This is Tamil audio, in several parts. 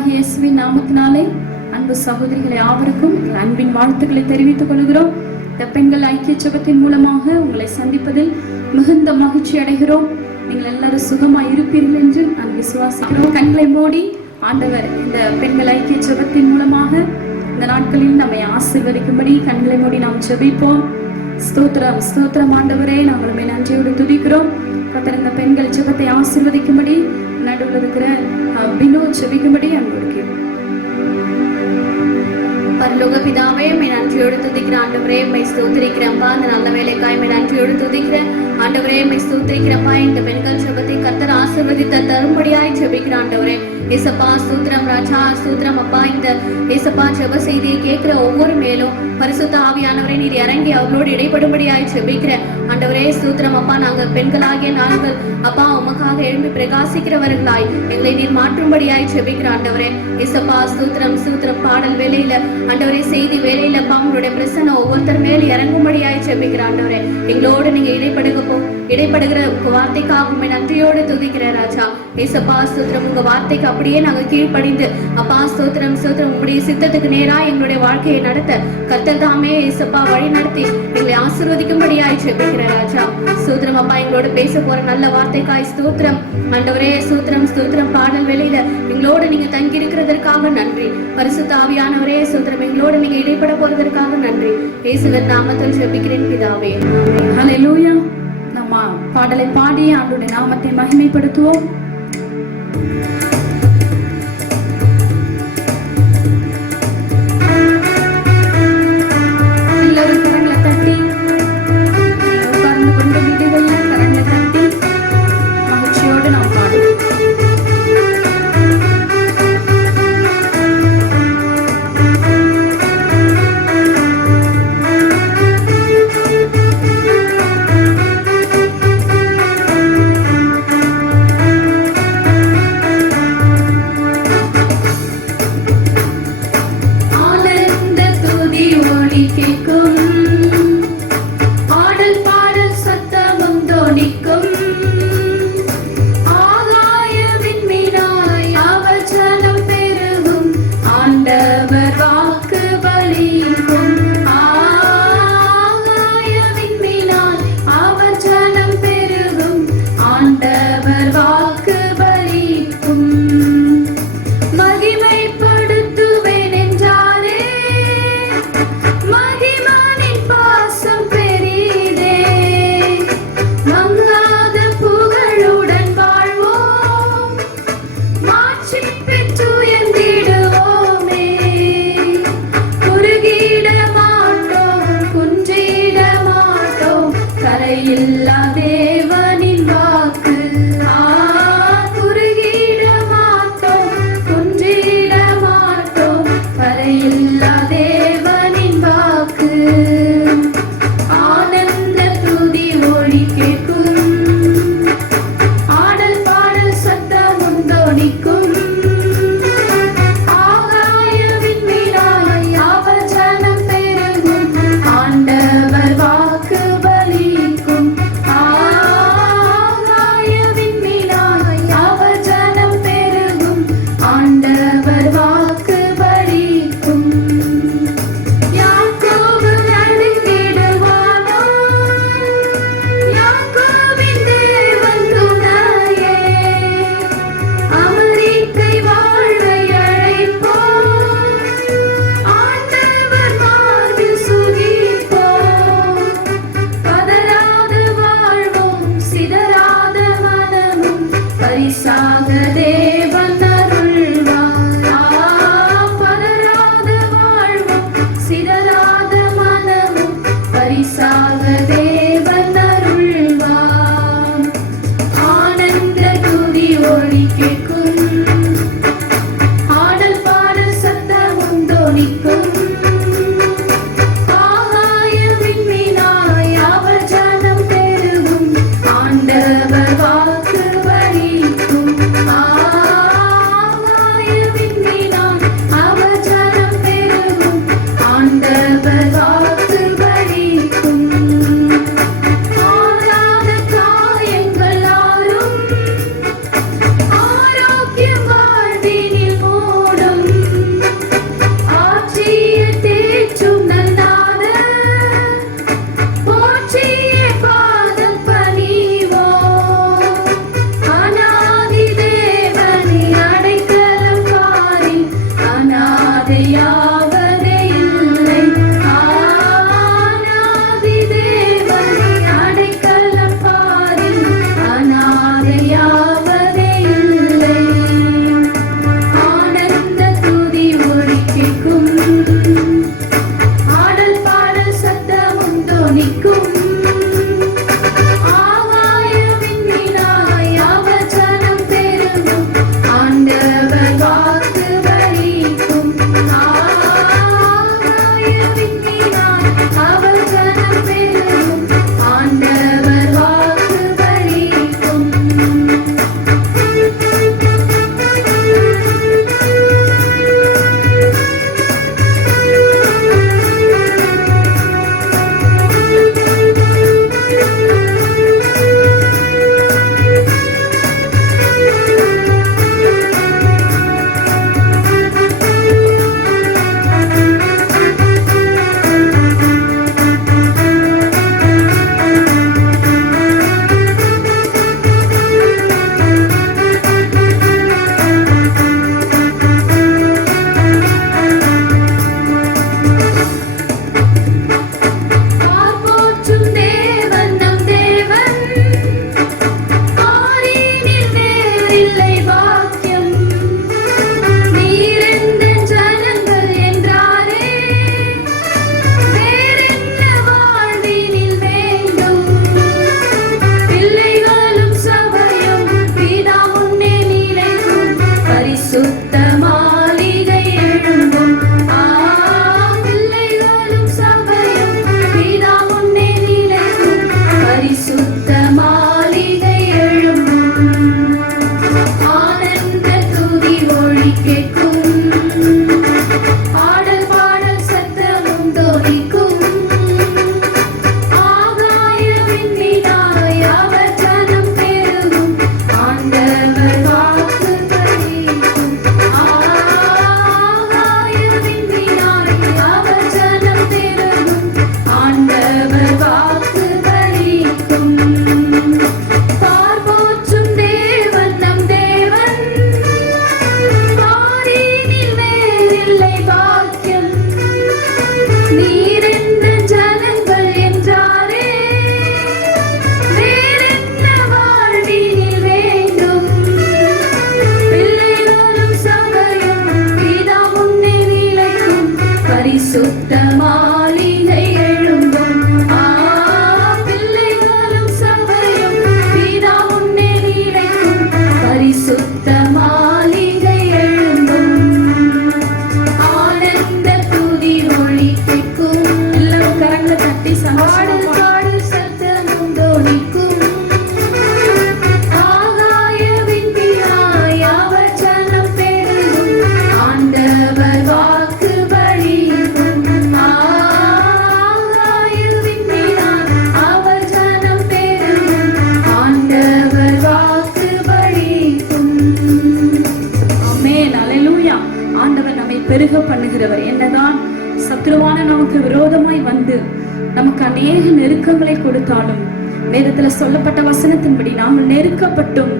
கர்த்தராகிய இயேசுவின் நாமத்தினாலே அன்பு சகோதரிகளை யாவருக்கும் அன்பின் வாழ்த்துக்களை தெரிவித்துக் கொள்கிறோம். இந்த பெண்கள் ஐக்கிய ஜெபத்தின் மூலமாக உங்களை சந்திப்பதில் மிகுந்த மகிழ்ச்சி அடைகிறோம். நீங்கள் எல்லாரும் சுகமாய் இருப்பீர்கள் என்று நான் விசுவாசிக்கிறோம். கண்களை மூடி ஆண்டவர் இந்த பெண்கள் ஐக்கிய ஜெபத்தின் மூலமாக இந்த நாட்களில் நம்மை ஆசீர்வதிக்கும்படி கண்களை மூடி நாம் ஜெபிப்போம். ஸ்தோத்திரம் ஸ்தோத்திரம் ஆண்டவரே, நாங்களுமே நன்றியோடு துதிக்கிறோம். கர்த்தர் இந்த பெண்கள் ஜெபத்தை ஆசீர்வதிக்கும்படி நடுவில் இருக்கிற பினோ ஜெபிக்கும்படி அன்போடு பரலோக பிதாவே, நன்றியோடு துதிக்கிற ஆண்டவரே, ஸ்தோத்திரிக்கிறப்பா. அந்த நல்ல வேலைக்காய் நன்றியோடு துதிக்கிறேன் ஆண்டவரே, ஸ்தோத்திரிக்கிறப்பா. இந்த பெண்கள் ஜெபத்தை கர்த்தர் ஆசீர்வதித்த தரும்படியாய் ஜெபிக்கிற ஆண்டவரே, ஏசப்பா ஸ்தோத்திரம் ராஜா, ஸ்தோத்திரம் அப்பா. இந்த ஏசப்பா ஜெப செய்தியை கேட்கிற ஒவ்வொரு மேலும் பரிசுத்த ஆவியானவரே நீர் இறங்கி அவர்களோடு இடைப்படும்படியாய் ஜெபிக்கிறேன் ஆண்டவரே, ஸ்தோத்திரம் அப்பா. நாங்கள் பெண்களாகிய நாங்கள் அப்பா உமக்காக எழுந்து பிரகாசிக்கிறவர்களாய் எங்களை நீர் மாற்றும்படியாய் ஜெபிக்கிற ஆண்டவரே, ஏசப்பா ஸ்தோத்திரம் ஸ்தோத்திரம். பாடல் வேலையில ஆண்டவரே, செய்தி வேலையில அப்பா உங்களுடைய பிரசன்னம் ஒவ்வொருத்தர் மேல் இறங்கும்படியாய் ஜெபிக்கிற ஆண்டவரே, எங்களோடு நீங்க இடைப்படுகிற உங்க வார்த்தைக்காக நன்றியோடு துதிக்கிற ராஜா, ஏசப்பா ஸ்தோத்திரம். உங்க வார்த்தைக்கு அப்படியே நாங்க கீழ்ப்படிந்து அப்பா ஸ்தோத்திரம் ஸ்தோத்திரம் உங்களுடைய சித்தத்துக்கு நேரா எங்களுடைய வாழ்க்கையை நடத்த கர்த்தர் தாமே ஏசப்பா வழி நடத்தி எங்களை ஆசீர்வதிக்கும்படியாய் ஜெபிக்கிற ராஜா, ஸ்தோத்திரம் அப்பா. எங்களோட பேச போற நல்ல வார்த்தைக்காய் ஸ்தோத்திரம் ஆண்டவரே, ஸ்தோத்திரம் ஸ்தோத்திரம். பாடல் வேலையில எங்களோடு நீங்க தங்கி இருக்கிறதற்காக நன்றி. பரிசுத்த ஆவியானவரே ஸ்தோத்திரம், எங்களோடு நீங்க இடைப்பட போறதற்காக நன்றி. இயேசுவின் நாமத்தில் ஜெபிக்கிறேன் பிதாவே, ஹல்லேலூயா. நம்ம பாடலை பாடி ஆண்டவருடைய நாமத்தை மகிமைப்படுத்துவோம். இருக்கிறவர். என்னதான் சத்ருவான நமக்கு விரோதமாய் வந்து நமக்கு அநேக நெருக்கங்களை கொடுத்தாலும் வேதத்துல சொல்லப்பட்ட வசனத்தின்படி நாங்கள் நெருக்கப்பட்டும்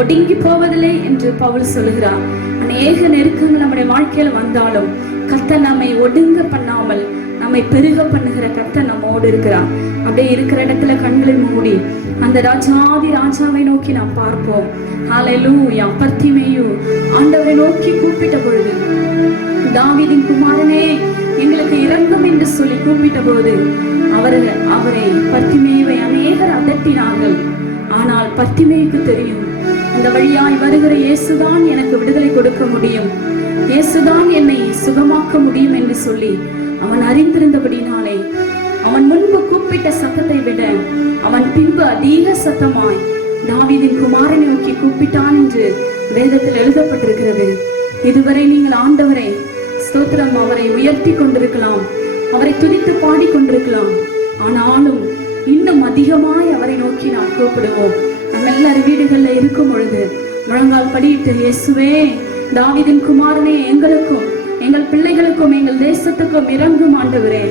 ஒடுங்கி போவதில்லை என்று பவுல் சொல்லுகிறார். அநேக நெருக்கங்கள் நம்முடைய வாழ்க்கையில வந்தாலும் கர்த்தர் நம்மை ஒடுங்க பண்ணாமல் நம்மை பெருக பண்ணுகிற கர்த்தர் நம்மோடு இருக்கிறார். அப்படியே இருக்கிற இடத்துல கண்களை மூடி அந்த ராஜாதி ராஜாவை நோக்கி நாம் பார்ப்போம். ஹல்லேலூயா. பர்த்திமேயு ஆண்டவரை நோக்கி கூப்பிட்ட பொழுது, தாவீதின் குமாரனே எங்களுக்கு இரங்கும் என்று சொல்லி கூப்பிட்ட போது அவரை பர்த்திமேயுவை அநேகர் அதட்டினார்கள். ஆனால் பர்த்திமேயுக்கு தெரியும், இந்த வழியாய் வருகிற இயேசுதான் எனக்கு விடுதலை கொடுக்க முடியும், இயேசுதான் என்னை சுகமாக்க முடியும் என்று சொல்லி அவன் அறிந்திருந்தபடினாலே அவன் முன்பு கூப்பிட்ட சத்தத்தை விட அவன் பின்பு அதிக சத்தமாய் தாவீதின் குமாரனை நோக்கி கூப்பிட்டான் என்று வேதத்தில் எழுதப்பட்டிருக்கிறது. இதுவரை நீங்கள் ஆண்டவரை ஸ்தோத்திரம் அவரை உயர்த்தி கொண்டிருக்கலாம், அவரை துதித்து பாடிக்கொண்டிருக்கலாம். ஆனாலும் இன்னும் அதிகமாய் அவரை நோக்கி நாம் கூப்பிடுவோம். நம்ம எல்லாரும் வீடுகள்ல இருக்கும் பொழுது முழங்கால் படியிட்டு, இயேசுவே தாவீதின் குமாரனே எங்களுக்கும் எங்கள் பிள்ளைகளுக்கும் எங்கள் தேசத்துக்கும் இறங்கும் ஆண்டவரே.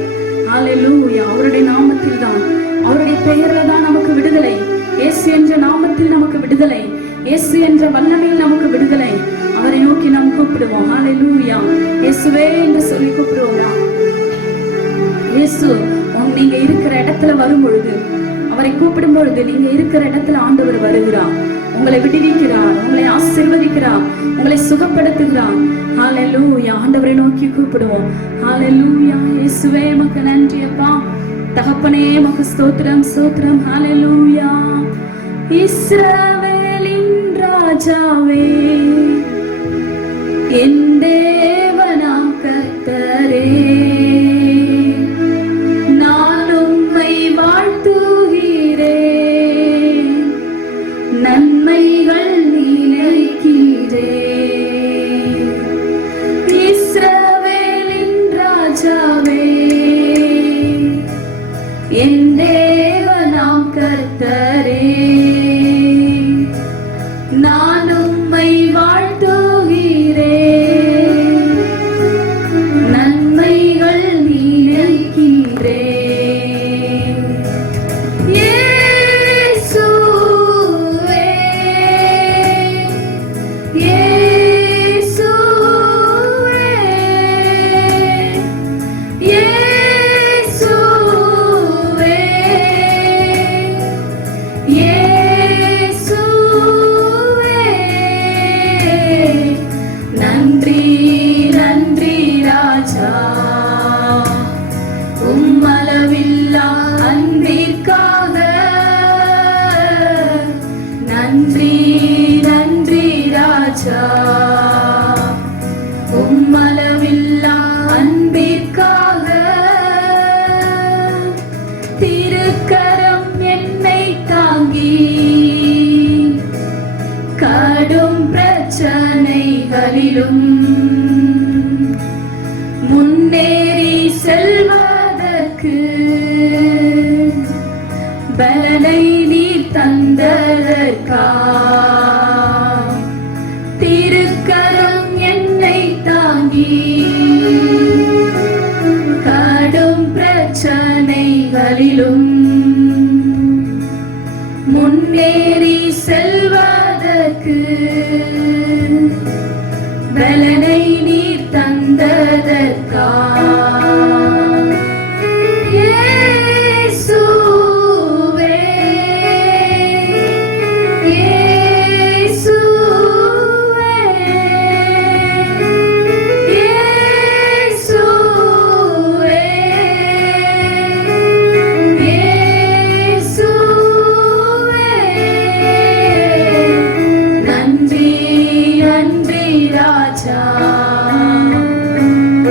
ஹல்லேலூயா. அவருடைய நாமத்தில் தான், அவருடைய பெயர்ல தான் நமக்கு விடுதலை. இயேசு என்ற நாமத்தில் நமக்கு விடுதலை, இயேசு என்ற வல்லமையில் நமக்கு விடுதலை. அவரை நோக்கி நாம் கூப்பிடுவோம். ஹல்லேலூயா. இயேசுவே என்று சொல்லி கூப்பிடுவோமா? இயேசு நீங்க இருக்கிற இடத்துல வரும் பொழுது, அவரை கூப்பிடும் பொழுது நீங்க இருக்கிற இடத்துல ஆண்டவர் வருகிறார், உங்களை விடுவிக்கிறார், உங்களை ஆசீர்வதிக்கிறார், உங்களை சுகப்படுத்துகிறார். ஹல்லேலூயா. ஆண்டவரை நோக்கி கூப்பிடுவோம். ஹல்லேலூயா. இயேசுவே உமக்கு நன்றி அப்பா. தகப்பனே உமக்கு ஸ்தோத்திரம் ஸ்தோத்திரம். ஹல்லேலூயா. இஸ்ரவேலின் ராஜாவே என் தேவனாம் கர்த்தரே, நான் உம்மை வாழ்த்துகிறேன், நன்மைகள் நினைக்கிறேன். இஸ்ரவேலின் ராஜாவே என் தேவனாம் கர்த்தரே, நான் உம்மை வாழ்த்துகிறேன், நன்மைகள் நினைக்கிறேன். இயேசுவே இயேசுவே இயேசுவே இயேசுவே. நன்றி நன்றி ராஜா, உம்மளவில்லா அன்பிற்காக. நன்றி நன்றி ராஜா, உம்மளவில்லா அன்பிற்காக. திருக்கரம் என்னை தாங்கி கடும் பிரச்சனைகளிலும் முன்னேறி செல்வதற்கு பலனை நீ தந்ததற்கா. திருக்கரம் என்னை தாங்கி கடும் பிரச்சனைகளிலும் முன்னேறி செல்வதற்கு பலனை நீ தந்ததற்கா. இயேசுவே இயேசுவே இயேசுவே இயேசுவே. நன்றி நன்றி ராஜா,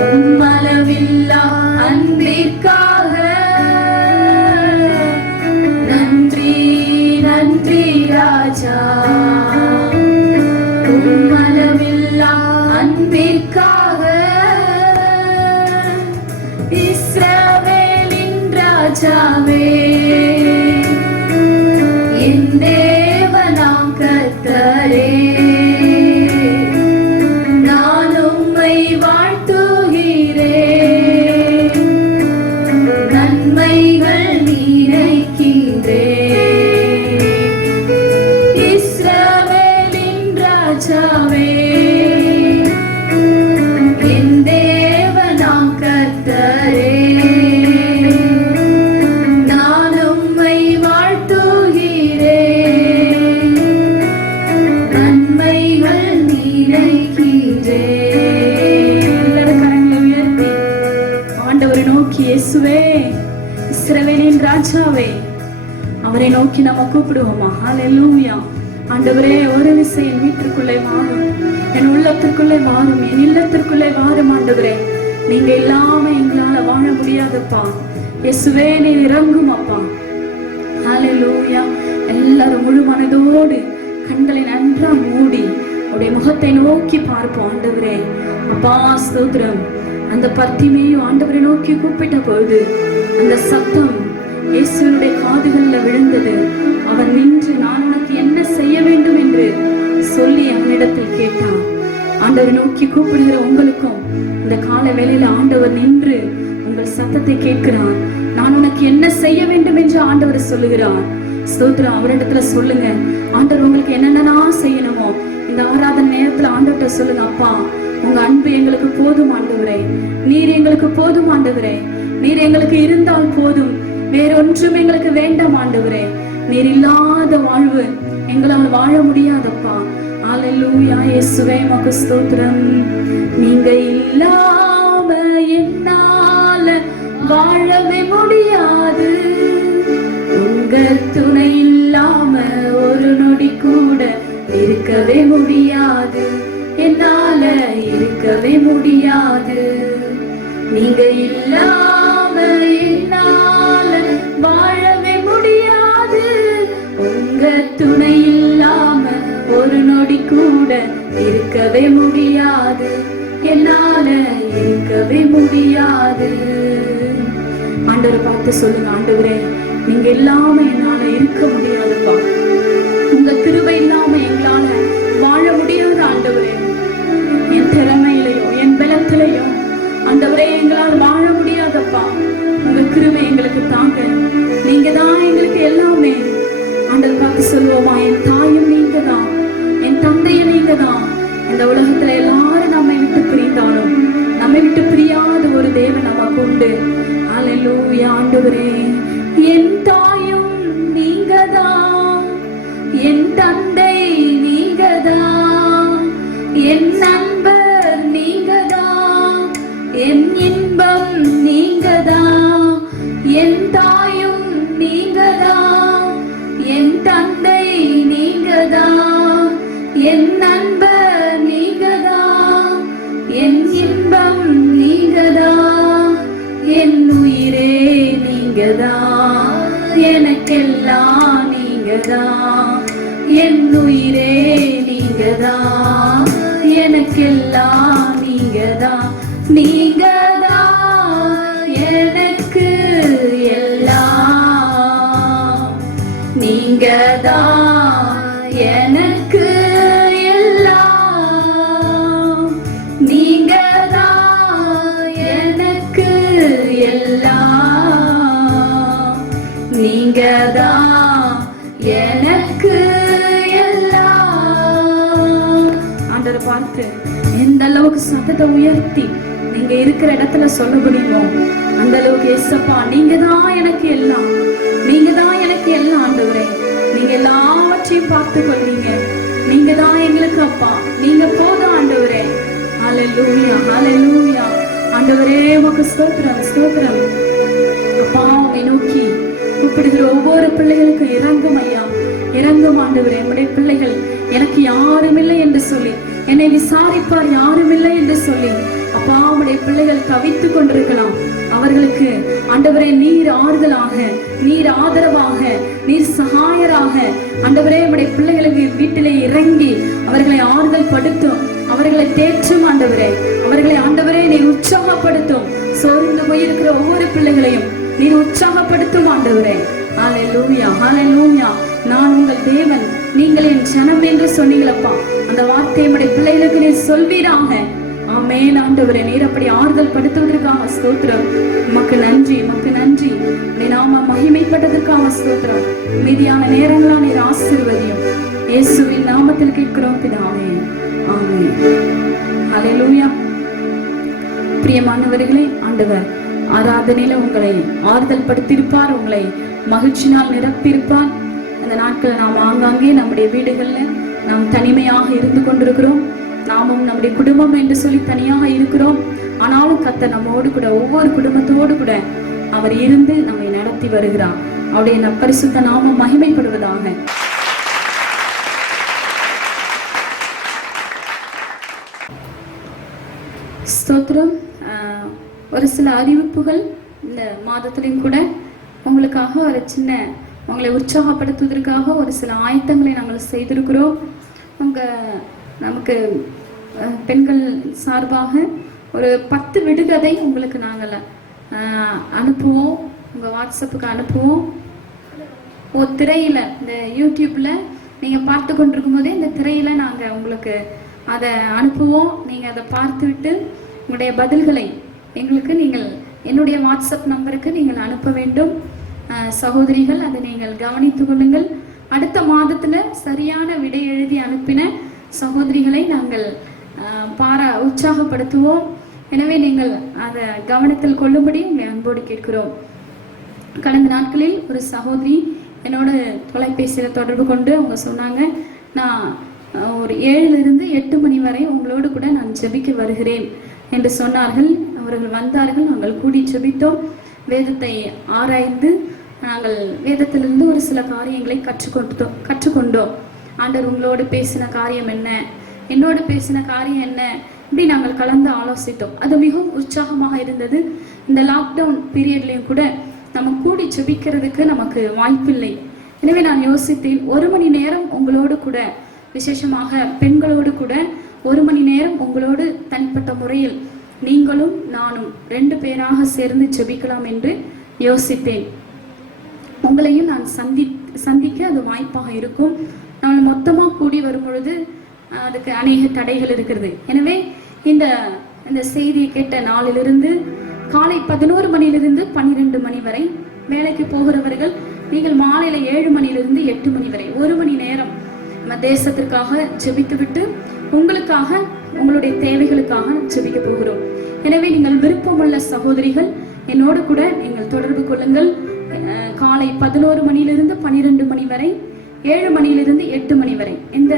உம்மளவில்லா அன்பிற்காக. நன்றி நன்றி ராஜா, உம்மளவில்லா அன்பிற்காக. இஸ்ரவேலின் ராஜாவே என் தேவனாம் கர்த்தரே, நான் உம்மை வாழ்த்துகிறேன், நோக்கி நம்ம கூப்பிடுவோமா? ஹல்லேலூயா. ஆண்டவரே, ஒரு விசை என் வீட்டிற்குள்ளே வாரும், என் உள்ளத்திற்குள்ளே வாரும், என் இல்லத்திற்குள்ளே வாரும். ஆண்டவரே, நீங்க இல்லாம எங்களால வாழ முடியாதுப்பா. இயேசுவே, நீர் இறங்கும் அப்பா. ஹல்லேலூயா. எல்லாரும் முழு மனதோடு கண்களை நன்றாக மூடி அவருடைய முகத்தை நோக்கி பார்ப்போம். ஆண்டவரே, அப்பா ஸ்தோத்திரம். அந்த பர்த்திமேயு ஆண்டவரை நோக்கி கூப்பிட்ட பொழுது அந்த சத்தம் இயேசுவினுடைய காதுகளில் விழுந்தது. அவன் நின்று, நான் உனக்கு என்ன செய்ய வேண்டும் என்று சொல்லி அவனிடத்தில் கேட்டான். ஆண்டவரை நோக்கி கூப்பிடுகிற உங்களுக்கும் இந்த கால வேளையில ஆண்டவர் நின்று உங்கள் சத்தத்தை கேட்கிறார். நான் உனக்கு என்ன செய்ய வேண்டும் என்று ஆண்டவர் சொல்லுகிறார். ஸ்தோத்திரம். அவரிடத்துல சொல்லுங்க, ஆண்டவர் உங்களுக்கு என்னென்னலாம் செய்யணுமோ இந்த ஆராதனை நேரத்துல ஆண்டவர்கிட்ட சொல்லுங்க. அப்பா, உங்க அன்பு எங்களுக்கு போதும் ஆண்டவரே, நீர் எங்களுக்கு போதும் ஆண்டவரே, நீர் எங்களுக்கு இருந்தால் போதும், வேறொன்றும் எங்களுக்கு வேண்டாம் ஆண்டவரே. நீர் இல்லாத வாழ்வு எங்களால் வாழ முடியாதப்பா. ஹல்லேலூயா. இயேசுவே உமக்கு ஸ்தோத்திரம். நீங்க இல்லாம என்னால வாழவே முடியாது, உங்க துணை இல்லாம ஒரு நொடி கூட இருக்கவே முடியாது, என்னால இருக்கவே முடியாது. நீங்க இல்லாம என்னால வாழவே முடியாது, உங்க துணை இல்லாம ஒரு நொடி கூட இருக்கவே முடியாது, என்னால இருக்கவே முடியாது. ஆண்டவரை பார்த்து சொல்லுங்க, ஆண்டவரே, நீங்க இல்லாம என்னால இருக்க முடியாதுப்பா. உங்க கிருபை இல்லாம எங்களால வாழ முடியாது ஆண்டவரே. என் திறமையிலையோ என் பலத்திலையோ ஆண்டவரே எங்களால் வாழ முடியாதப்பா. உங்க கிருபை எங்களுக்கு தாங்க, நீங்க தான் எங்களுக்கு எல்லாமே. ஆண்டவர் பார்த்து சொல்லுவோமா, என் தாயும் நீங்க தான், என் தந்தையும் நீங்க தான். இந்த உலகத்துல எல்லாரும் நம்மை விட்டு பிரிந்தாலும் நம்மை விட்டு பிரியாத ஒரு தேவன் நமக்கு உண்டு. ஹல்லேலூயா. ஆண்டவரே, என் தாயும் நீங்க தான், என் தந்தை நீங்க தான், என் நண்பர் நீங்க தான், என் இன்பம் நீங்க தான். என் தாயும் நீங்க தான், என் தந்தை நீங்க தான், என் நண்பர் நீங்க தான், என் இன்பம் நீங்க தான், என் உயிரே நீங்க தான், எனக்கெல்லாம் நீங்க தான், என் உயிரே நீங்க தான், எனக்கெல்லாம் நீங்க தான், நீங்க தான் எனக்கு எல்லாம், நீங்க தான் எனக்கு எல்லாம், நீங்க தான் எனக்கு எல்லாம், நீங்க தான் எனக்கு எல்லாம். ஆண்டவரை பார்த்து எந்த அளவுக்கு சத்தத்தை உயர்த்தி நீங்க இருக்கிற இடத்துல சொல்ல முடியுமோ அந்த அளவுக்கு, ஏசப்பா நீங்க தான் எனக்கு எல்லாம், நீங்க தான் எனக்கு எல்லாம் ஆண்டவரே. நீங்க எல்லாவற்றையும் பார்த்து கொள்வீங்க, நீங்க தான் எங்களுக்கு அப்பா, நீங்க போதும் ஆண்டவரே. ஹல்லேலூயா. ஹல்லேலூயா. ஆண்டவரே உமக்கு ஸ்தோத்திரம், ஸ்தோத்திரம். அப்பா, உம்மை நோக்கி கூப்பிடுகிற ஒவ்வொரு பிள்ளைகளுக்கும் இறங்கும் ஐயா, இறங்கும் ஆண்டவரே. நம்முடைய பிள்ளைகள் எனக்கு யாரும் இல்லை என்று சொல்லி, என்னை விசாரிப்பார் யாரும் இல்லை என்று சொல்லி, அப்பா உம்முடைய பிள்ளைகள் தவித்துக் கொண்டிருக்கலாம். அவர்களுக்கு ஆண்டவரே நீர் ஆறுதலாக, நீர் ஆதரவாக, நீர் சகாயராக ஆண்டவரே உம்முடைய பிள்ளைகளுக்கு வீட்டிலே இறங்கி அவர்களை ஆறுதல் படுத்தும், அவர்களை தேற்றும் ஆண்டவரே. அவர்களை ஆண்டவரே நீர் உற்சாகப்படுத்தும். சோர்ந்து போயிருக்கிற ஒவ்வொரு பிள்ளைகளையும் நீர் உற்சாகப்படுத்தும் ஆண்டவரே. ஹல்லேலூயா. ஹல்லேலூயா. நான் உங்கள் தேவன், நீங்கள் என் ஜனம் என்று சொன்னீங்களப்பா. அந்த வார்த்தையை உம்முடைய பிள்ளைகளுக்கு நீர் சொல்வீராக. ஆமென் ஆண்டவரே. நீர் அப்படி ஆறுதல் படுத்துவதற்காக ஸ்தோத்திரம். உமக்கு நன்றி, உமக்கு நன்றி. உம்முடைய நாம மகிமைப்பட்டதற்காக ஸ்தோத்திரம். மீதியான நேரங்களா நீர் ஆசீர்வதியும். இயேசுவின் நாமத்தில் கேட்கிறோம் பிதாவே. ஆமென். ஹல்லேலூயா. பிரியமானவர்களே, ஆண்டவர் ஆராதனையில உங்களை ஆறுதல் படுத்தியிருப்பார், உங்களை மகிழ்ச்சினால் நிரப்பியிருப்பார். இந்த நாட்கள் நாம் ஆங்காங்கே நம்முடைய வீடுகள்ல நாம் தனிமையாக இருந்து கொண்டிருக்கிறோம். நாமும் நம்முடைய குடும்பம் என்று சொல்லி தனியாக இருக்கிறோம். ஆனாலும் கர்த்தர் நம்மோடு கூட, ஒவ்வொரு குடும்பத்தோடு கூட அவர் இருந்து நம்மை நடத்தி வருகிறார். அவருடைய பரிசுத்த நாமம் மகிமைப்படுவதாக. ஸ்தோத்திரம். ஒரு சில அறிவிப்புகள் இந்த மாதத்திலையும் கூட உங்களுக்காக ஒரு சின்ன உங்களை உற்சாகப்படுத்துவதற்காக ஒரு சில ஆயத்தங்களை நாங்கள் செய்திருக்கிறோம். நமக்கு பெண்கள் சார்பாக ஒரு 10 விடுகதை உங்களுக்கு நாங்கள் அனுப்புவோம். உங்கள் வாட்ஸ்அப்புக்கு அனுப்புவோம். திரையில் இந்த யூடியூப்பில் நீங்கள் பார்த்து கொண்டிருக்கும் போதே இந்த திரையில் நாங்கள் உங்களுக்கு அதை அனுப்புவோம். நீங்கள் அதை பார்த்துவிட்டு உங்களுடைய பதில்களை எங்களுக்கு நீங்கள் என்னுடைய வாட்ஸ்அப் நம்பருக்கு நீங்கள் அனுப்ப வேண்டும். சகோதரிகள் அதை நீங்கள் கவனித்து கொள்ளுங்கள். அடுத்த மாதத்தில் சரியான விடை எழுதி அனுப்பின சகோதரிகளை நாங்கள் உற்சாகப்படுத்துவோம். எனவே நீங்கள் அதை கவனத்தில் கொள்ளும்படி உங்களை அன்போடு கேட்கிறோம். கடந்த நாட்களில் ஒரு சகோதரி என்னோட தொலைபேசியில் தொடர்பு கொண்டு அவங்க சொன்னாங்க, நான் ஒரு 7 to 8 மணி வரை உங்களோடு கூட நான் ஜெபிக்க வருகிறேன் என்று சொன்னார்கள். அவர்கள் வந்தார்கள். நாங்கள் கூடி ஜெபித்தோம். வேதத்தை ஆராய்ந்து நாங்கள் வேதத்திலிருந்து ஒரு சில காரியங்களை கற்றுக்கொண்டோம். ஆண்டவர் உங்களோடு பேசின காரியம் என்ன, என்னோடு பேசின காரியம் என்ன, இப்படி நாங்கள் கலந்து ஆலோசித்தோம். அது மிகவும் உற்சாகமாக இருந்தது. இந்த லாக்டவுன் பீரியட்லையும் கூட நம்ம கூடி ஜெபிக்கிறதுக்கு நமக்கு வாய்ப்பில்லை. எனவே நான் யோசித்தேன், 1 மணி நேரம் உங்களோடு கூட, விசேஷமாக பெண்களோடு கூட 1 மணி நேரம் உங்களோடு தனிப்பட்ட முறையில் நீங்களும் நானும் 2 பேராக சேர்ந்து ஜெபிக்கலாம் என்று யோசித்தேன். உங்களையும் நான் சந்திக்க அது வாய்ப்பாக இருக்கும். நான் மொத்தமாக கூடி வரும் பொழுது அதுக்கு அநேக தடைகள் இருக்கிறது. எனவே இந்த செய்தியை கேட்ட நாளிலிருந்து காலை 11 மணியிலிருந்து 12 மணி வரை வேலைக்கு போகிறவர்கள் நீங்கள் மாலையில 7 மணியிலிருந்து 8 மணி வரை 1 மணி நேரம் நம்ம தேசத்திற்காக ஜெபித்துவிட்டு உங்களுக்காக உங்களுடைய தேவைகளுக்காக ஜெபிக்க போகிறோம். எனவே நீங்கள் விருப்பமுள்ள சகோதரிகள் என்னோடு கூட நீங்கள் தொடர்பு கொள்ளுங்கள். காலை 11 மணியிலிருந்து 12 மணி வரை, 7 மணியிலிருந்து 8 மணி வரை இந்த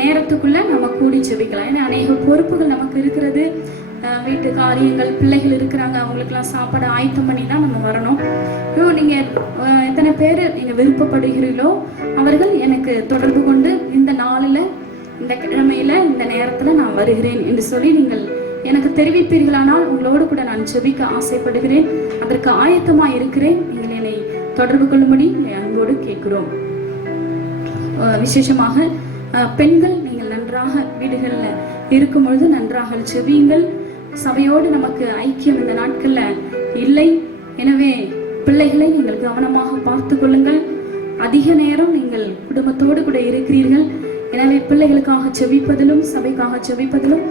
நேரத்துக்குள்ள நம்ம கூடி ஜெபிக்கலாம். ஏன்னா அநேக பொறுப்புகள் நமக்கு இருக்கிறது. வீட்டு காரியங்கள், பிள்ளைகள் இருக்கிறாங்க, அவங்களுக்கெல்லாம் சாப்பாடு ஆயத்தம் பண்ணி தான் நம்ம வரணும். நீங்க எத்தனை பேர் நீங்க விருப்பப்படுகிறீர்களோ அவர்கள் எனக்கு தொடர்பு கொண்டு இந்த நாளில், இந்த கிழமையில, இந்த நேரத்துல நான் வருகிறேன் என்று சொல்லி நீங்கள் எனக்கு தெரிவிப்பீர்களானால் உங்களோடு கூட நான் ஜெபிக்க ஆசைப்படுகிறேன். அதற்கு ஆயத்தமா இருக்கிறேன். நீங்கள் என்னை தொடர்பு கொள்ளும்படி அன்போடு கேட்கிறோம். விசேஷமாக பெண்கள் நீங்கள் நன்றாக வீடுகள்ல இருக்கும் பொழுது நன்றாக ஜெபியுங்கள். சபையோடு நமக்கு ஐக்கியம் இந்த நாட்கள்ல இல்லை. எனவே பிள்ளைகளை நீங்கள் கவனமாக பார்த்து கொள்ளுங்கள். அதிக நேரம் நீங்கள் குடும்பத்தோடு கூட இருக்கிறீர்கள். எனவே பிள்ளைகளுக்காக ஜெபிப்பதிலும் சபைக்காக ஜெபிப்பதிலும்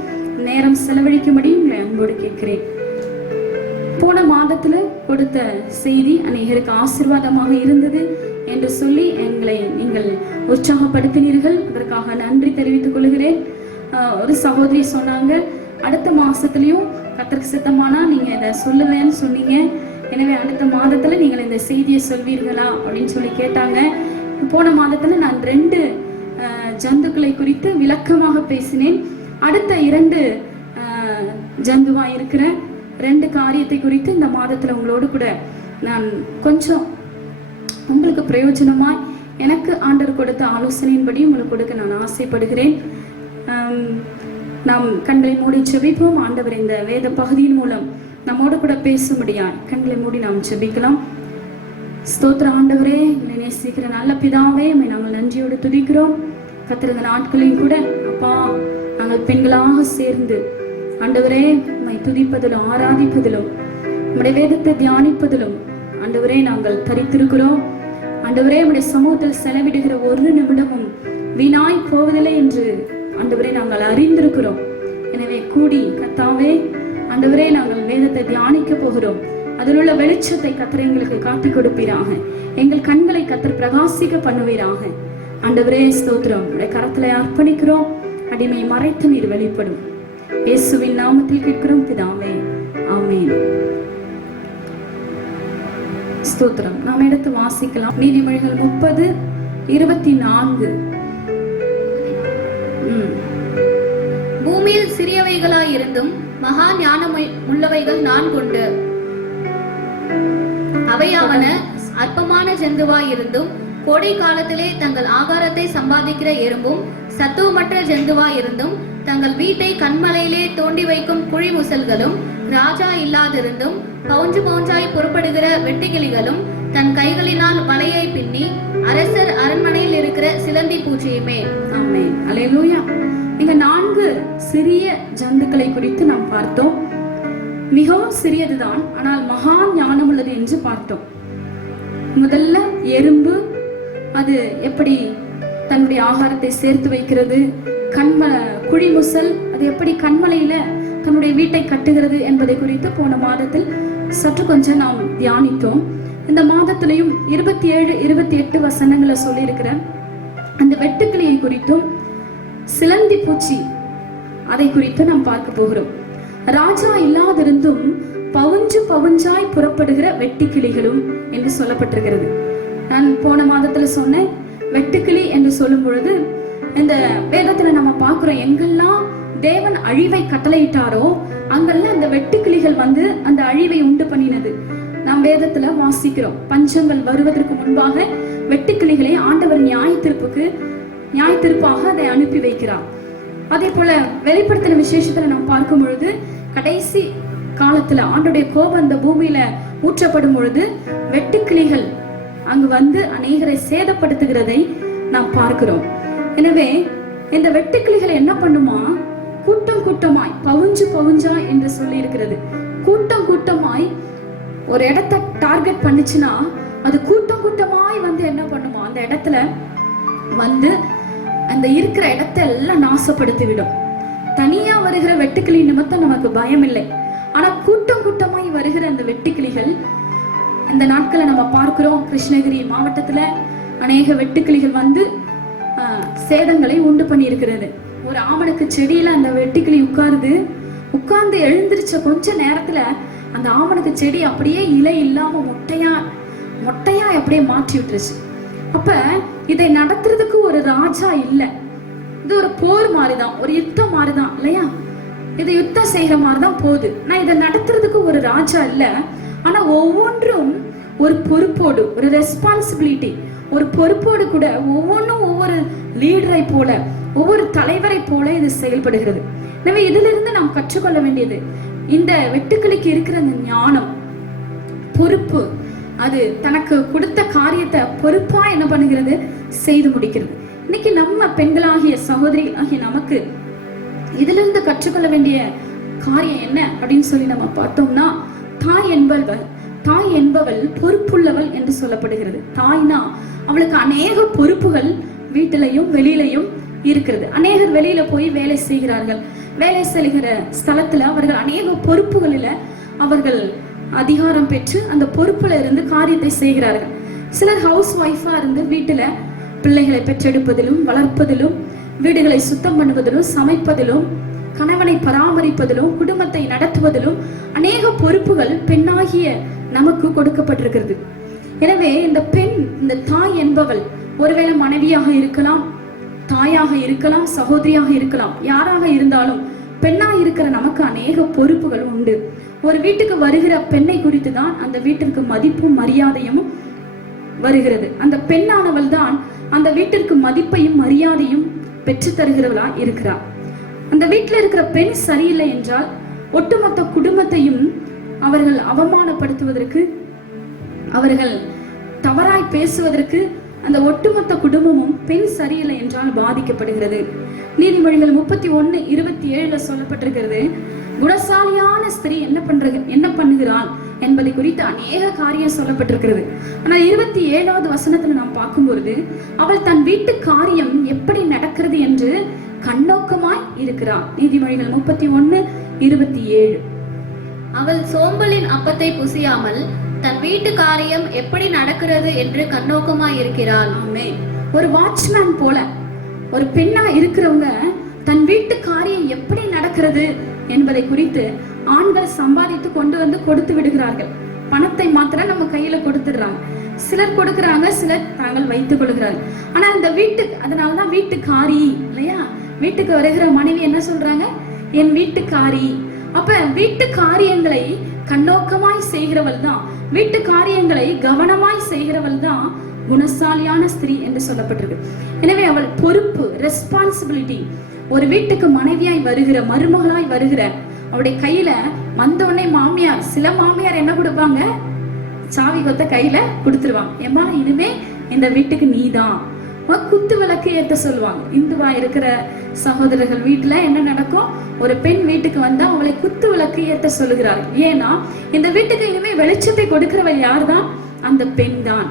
நேரம் செலவழிக்கும்படி உங்களை அன்போடு கேட்கிறேன். போன மாதத்துல கொடுத்த செய்தி அநேகருக்கு ஆசீர்வாதமாக இருந்தது என்று சொல்லி எங்களை நீங்கள் உற்சாகப்படுத்தினீர்கள். அதற்காக நன்றி தெரிவித்துக் கொள்கிறேன். ஒரு சகோதரி சொன்னாங்க, அடுத்த மாசத்துலயும் கர்த்தருக்கு சித்தமானா நீங்க இதை சொல்லுவேன்னு சொன்னீங்க. எனவே அடுத்த மாதத்துல நீங்கள் இந்த செய்தியை சொல்வீர்களா அப்படின்னு சொல்லி கேட்டாங்க. போன மாதத்துல நான் 2 ஜந்துக்களை குறித்து விளக்கமாக பேசினேன். அடுத்த 2 ஜந்துவா இருக்கிற 2 காரியத்தை குறித்து இந்த மாதத்துல உங்களோடு கூட நான் கொஞ்சம் உங்களுக்கு பிரயோஜனமாய் எனக்கு ஆண்டவர் கொடுத்த ஆலோசனையின்படி உங்களுக்கு கொடுக்க நான் ஆசைப்படுகிறேன். நாம் கண்களை மூடி ஜெபிப்போம். ஆண்டவர் இந்த வேத பகுதியின் மூலம் நம்மோடு கூட பேசும்படியாய் கண்களை மூடி நாம் ஜெபிக்கலாம். ஸ்தோத்திர ஆண்டவரே, எங்களை நேசிக்கிற நல்ல பிதாவே, நாங்கள் நன்றியோடு துதிக்கிறோம். கத்திருந்த நாட்களையும் கூட அப்பா நாங்கள் பெண்களாக சேர்ந்து ஆண்டவரே உம்மை துதிப்பதிலும் ஆராதிப்பதிலும் உம்முடைய வேதத்தை தியானிப்பதிலும் ஆண்டவரே நாங்கள் தரித்திருக்கிறோம். ஆண்டவரே உம்முடைய சமூகத்தில் செலவிடுகிற 1 நிமிடமும் வீணாய் போவதில்லை என்று ஆண்டவரே நாங்கள் அறிந்திருக்கிறோம். எனவே கூடி கர்த்தாவே ஆண்டவரே நாங்கள் வேதத்தை தியானிக்க போகிறோம். அதில் உள்ள வெளிச்சத்தை கர்த்தர் எங்களுக்கு காட்டிக் கொடுப்பீராக. எங்கள் கண்களை கர்த்தர் பிரகாசிக்க பண்ணுவீராக. ஆண்டவரே ஸ்தோத்திரம், உடைய கரத்துல அர்ப்பணிக்கிறோம். அடிமை மறைத்து நீர் வெளிப்படும். இயேசுவின் நாமத்தில் கேட்கிறோம் பிதாவே, ஆமென். ஸ்தோத்திரம். நாம் எடுத்து வாசிக்கலாம். நீதிமொழிகள் 30:24. பூமியில் சிறியவைகளாய் இருந்தும் மகா ஞானம் உள்ளவைகள் 4 உண்டு. அவையாவன அற்பமான ஜந்துவாய் இருந்தும் கோடை காலத்திலே தங்கள் ஆகாரத்தை சம்பாதிக்கிற எறும்பும் சத்துவமற்ற ஜந்துவாய் இருந்தும் தங்கள் வீட்டை கண்மலையிலே தோண்டி வைக்கும் குழி முசல்களும் ராஜா இல்லாதிருந்தும் பவுஞ்சு பவுஞ்சாய் புறப்படுகிற வெட்டுக்கிளிகளும் தன் கைகளினால் வலையை பின்னி அரசர் அரண்மனையில் இருக்கிற சிலந்தி பூச்சியுமே. ஆமென். அல்லேலூயா. இங்க 4 சிறிய ஜந்துக்களை குறித்து நாம் பார்த்தோம். மிகவும் சிறியதுதான், ஆனால் மகா ஞானம் உள்ளது என்று பார்த்தோம். முதல்ல எறும்பு, அது எப்படி தன்னுடைய ஆகாரத்தை சேர்த்து வைக்கிறது, குழிமுசல் அது எப்படி கண்மலையில தன்னுடைய வீட்டை கட்டுகிறது என்பதை குறித்து போன மாதத்தில் சற்று கொஞ்சம் நாம் தியானித்தோம். இந்த மாதத்திலையும் 27, 28 வசனங்களை சொல்லி இருக்கிற அந்த வெட்டுக்கிளியை குறித்தும் சிலந்தி பூச்சி அதை குறித்து நாம் பார்க்க போகிறோம். ராஜா இல்லாதிருந்தும் பவுஞ்சு பவுஞ்சாய் புறப்படுகிற வெட்டுக்கிளிகளும் என்று சொல்லப்பட்டிருக்கிறது. நான் போன மாதத்துல சொன்னேன், வெட்டுக்கிளி என்று சொல்லும் பொழுது இந்த வேதத்துல நம்ம பார்க்கிறோம், எங்கெல்லாம் தேவன் அழிவை கட்டளையிட்டாரோ அங்கெல்லாம் அந்த வெட்டுக்கிளிகள் வந்து அந்த அழிவை உண்டு பண்ணினது நாம் வேதத்துல வாசிக்கிறோம். பஞ்சங்கள் வருவதற்கு முன்பாக வெட்டுக்கிளிகளை ஆண்டவர் நியாயத்திருப்பாக அதை அனுப்பி வைக்கிறார். அதே போல வெளிப்படுத்தின விசேஷத்துல நாம் பார்க்கும் பொழுது கடைசி காலத்துல ஆண்டோடைய கோபம் அந்த பூமியில ஊற்றப்படும் பொழுது வெட்டுக்கிளிகள் அங்கு வந்து அநேகரை சேதப்படுத்துகிறதை நாம் பார்க்கிறோம். எனவே இந்த வெட்டுக்கிளிகள் என்ன பண்ணுமா, கூட்டம் கூட்டமாய் பவுஞ்சு பவுஞ்சா என்று சொல்லி இருக்கிறது. கூட்டம் கூட்டமாய் ஒரு இடத்தை டார்கெட் பண்ணுச்சுன்னா அது கூட்டம் கூட்டமாய் வந்து என்ன பண்ணுமா, அந்த இடத்துல வந்து அந்த இருக்கிற இடத்தை எல்லாம் நாசப்படுத்தி விடும். தனியா வருகிற வெட்டுக்கிளி நிமித்தம் நமக்கு பயம் இல்லை, ஆனா கூட்டம் கூட்டமாய் வருகிற அந்த வெட்டுக்கிளிகள் இந்த நாட்களை நம்ம பார்க்கிறோம். கிருஷ்ணகிரி மாவட்டத்துல அநேக வெட்டுக்கிளிகள் வந்து சேதங்களை உண்டு பண்ணி இருக்கிறது. ஒரு ஆமணக்கு செடியில அந்த வெட்டுக்கிளி உட்கார்ந்து எழுந்திருச்ச கொஞ்ச நேரத்துல அந்த ஆமணக்கு செடி அப்படியே இலை இல்லாம மொட்டையா அப்படியே மாற்றி விட்டுருச்சு. அப்ப இதை நடத்துறதுக்கு ஒரு ராஜா இல்ல, இது ஒரு போர் மாதிரிதான், ஒரு யுத்தம் மாதிரிதான் இல்லையா, இது யுத்தம் செய்யற மாதிரிதான் போகுது. நான் இதை நடத்துறதுக்கு ஒரு ராஜா இல்ல, ஆனா ஒவ்வொன்றும் ஒரு பொறுப்போடு, ஒரு ரெஸ்பான்சிபிலிட்டி, ஒரு பொறுப்போடு கூட ஒவ்வொன்றும் ஒவ்வொரு லீடரை போல, ஒவ்வொரு தலைவரை போல இது செயல்படுகிறது. எனவே இதுல இருந்து நாம் கற்றுக்கொள்ள வேண்டியது, இந்த வெட்டுக்கிளிக்கு இருக்கிற அந்த ஞானம், பொறுப்பு, அது தனக்கு கொடுத்த காரியத்தை பொறுப்பா என்ன பண்ணுகிறது, செய்து முடிக்கிறது. இன்னைக்கு நம்ம பெண்களாகிய சகோதரிகளாகிய நமக்கு இதுல இருந்து கற்றுக்கொள்ள வேண்டிய காரியம் என்ன அப்படின்னு சொல்லி நம்ம பார்த்தோம்னா, தாய் என்பவள் பொறுப்புள்ளவள் என்று சொல்லப்படுகிறது. தாய்னா அவளுக்கு அநேக பொறுப்புகள் வீட்டிலையும் வெளியிலையும் இருக்கிறது. அநேகர் வெளியில போய் வேலை செய்கிறார்கள். வேலை செய்கிற ஸ்தலத்துல அவர்கள் அநேக பொறுப்புகளில அவர்கள் அதிகாரம் பெற்று அந்த பொறுப்புல இருந்து காரியத்தை செய்கிறார்கள். சிலர் ஹவுஸ் ஒய்ஃபா இருந்து வீட்டுல பிள்ளைகளை பெற்றெடுப்பதிலும் வளர்ப்பதிலும் வீடுகளை சுத்தம் பண்ணுவதிலும் சமைப்பதிலும் கணவனை பராமரிப்பதிலும் குடும்பத்தை நடத்துவதிலும் அநேக பொறுப்புகள் பெண்ணாகிய நமக்கு கொடுக்கப்பட்டிருக்கிறது. எனவே இந்த தாய் என்பவள் ஒருவேளை மனைவியாக இருக்கலாம், தாயாக இருக்கலாம், சகோதரியாக இருக்கலாம், யாராக இருந்தாலும் பெண்ணா இருக்கிற நமக்கு அநேக பொறுப்புகள் உண்டு. ஒரு வீட்டுக்கு வருகிற பெண்ணை குறித்து தான் அந்த வீட்டிற்கு மதிப்பும் மரியாதையும் வருகிறது. அந்த பெண்ணானவள் தான் அந்த வீட்டிற்கு மதிப்பையும் மரியாதையும் பெற்று தருகிறவளா இருக்கிறார். அந்த வீட்டில் இருக்கிற பெண் சரியில்லை என்றால் ஒட்டுமொத்த குடும்பத்தையும் அவர்கள் அவமானப்படுத்துவதற்கு, அவர்கள் தவறாய் பேசுவதற்கு அந்த ஒட்டுமொத்த குடும்பமும் பெண் சரியில்லை என்றால் பாதிக்கப்படுகிறது. நீதிமொழிகள் 31:27 சொல்லப்பட்டிருக்கிறது, குணசாலியான ஸ்திரீ என்ன பண்ணுகிறாள் என்பதை குறித்து அநேக காரியம் சொல்லப்பட்டிருக்கிறது. ஆனால் 27வது வசனத்துல நாம் பார்க்கும்பொழுது, அவள் தன் வீட்டு காரியம் எப்படி நடக்கிறது என்று கண்ணோக்கமாய் இருக்கிறாள். நீதிமொழிகள் 31:27. அவள் சோம்பலின் அப்பத்தை புசியாமல் தன் வீட்டு காரியம் எப்படி நடக்கிறது என்று கண்ணோக்கமாய் இருக்கிறாள். ஆமென். ஒரு வாட்ச்மேன் போல ஒரு பெண்ணா இருக்கிறவங்க தன் வீட்டு காரியம் எப்படி நடக்கிறது என்பதை குறித்து ஆண்கள் சம்பாதித்து கொண்டு வந்து கொடுத்து விடுகிறார்கள். பணத்தை மாத்திரம் நம்ம கையில கொடுத்துடுறாங்க. சிலர் கொடுக்குறாங்க, சிலர் தாங்கள் வைத்துக் கொள்கிறார்கள். ஆனா இந்த அதனாலதான் வீட்டுக்காரி இல்லையா, வீட்டுக்கு வருகிற மனைவி என்ன சொல்றாங்க, என் வீட்டுக்காரி. அப்ப வீட்டு காரியங்களை கண்ணோக்கமாய் செய்கிறவள் தான் வீட்டு காரியங்களை கவனமாய் செய்கிறவள் தான் குணசாலியான ஸ்திரீ என்று சொல்லப்பட்டிருக்கு. எனவே அவள் பொறுப்பு, ரெஸ்பான்சிபிலிட்டி. ஒரு வீட்டுக்கு மனைவியாய் வருகிற, மருமகளாய் வருகிற அவருடைய கையில வந்தோடனே மாமியார், சில மாமியார் என்ன கொடுப்பாங்க, சாவி கொத்த கையில கொடுத்துருவாங்க. ஏமா இனிமே இந்த வீட்டுக்கு நீதான். குத்து விளக்கு ஏற்ற சொல்லுவாங்க. இந்துவா இருக்கிற சகோதரர்கள் வீட்டுல என்ன நடக்கும், ஒரு பெண் வீட்டுக்கு வந்தா அவளை குத்து விளக்கு ஏற்ற சொல்லுகிறார். ஏன்னா இந்த வீட்டுக்கு இனிமே வெளிச்சத்தை கொடுக்கிறவள் யார்தான், அந்த பெண் தான்.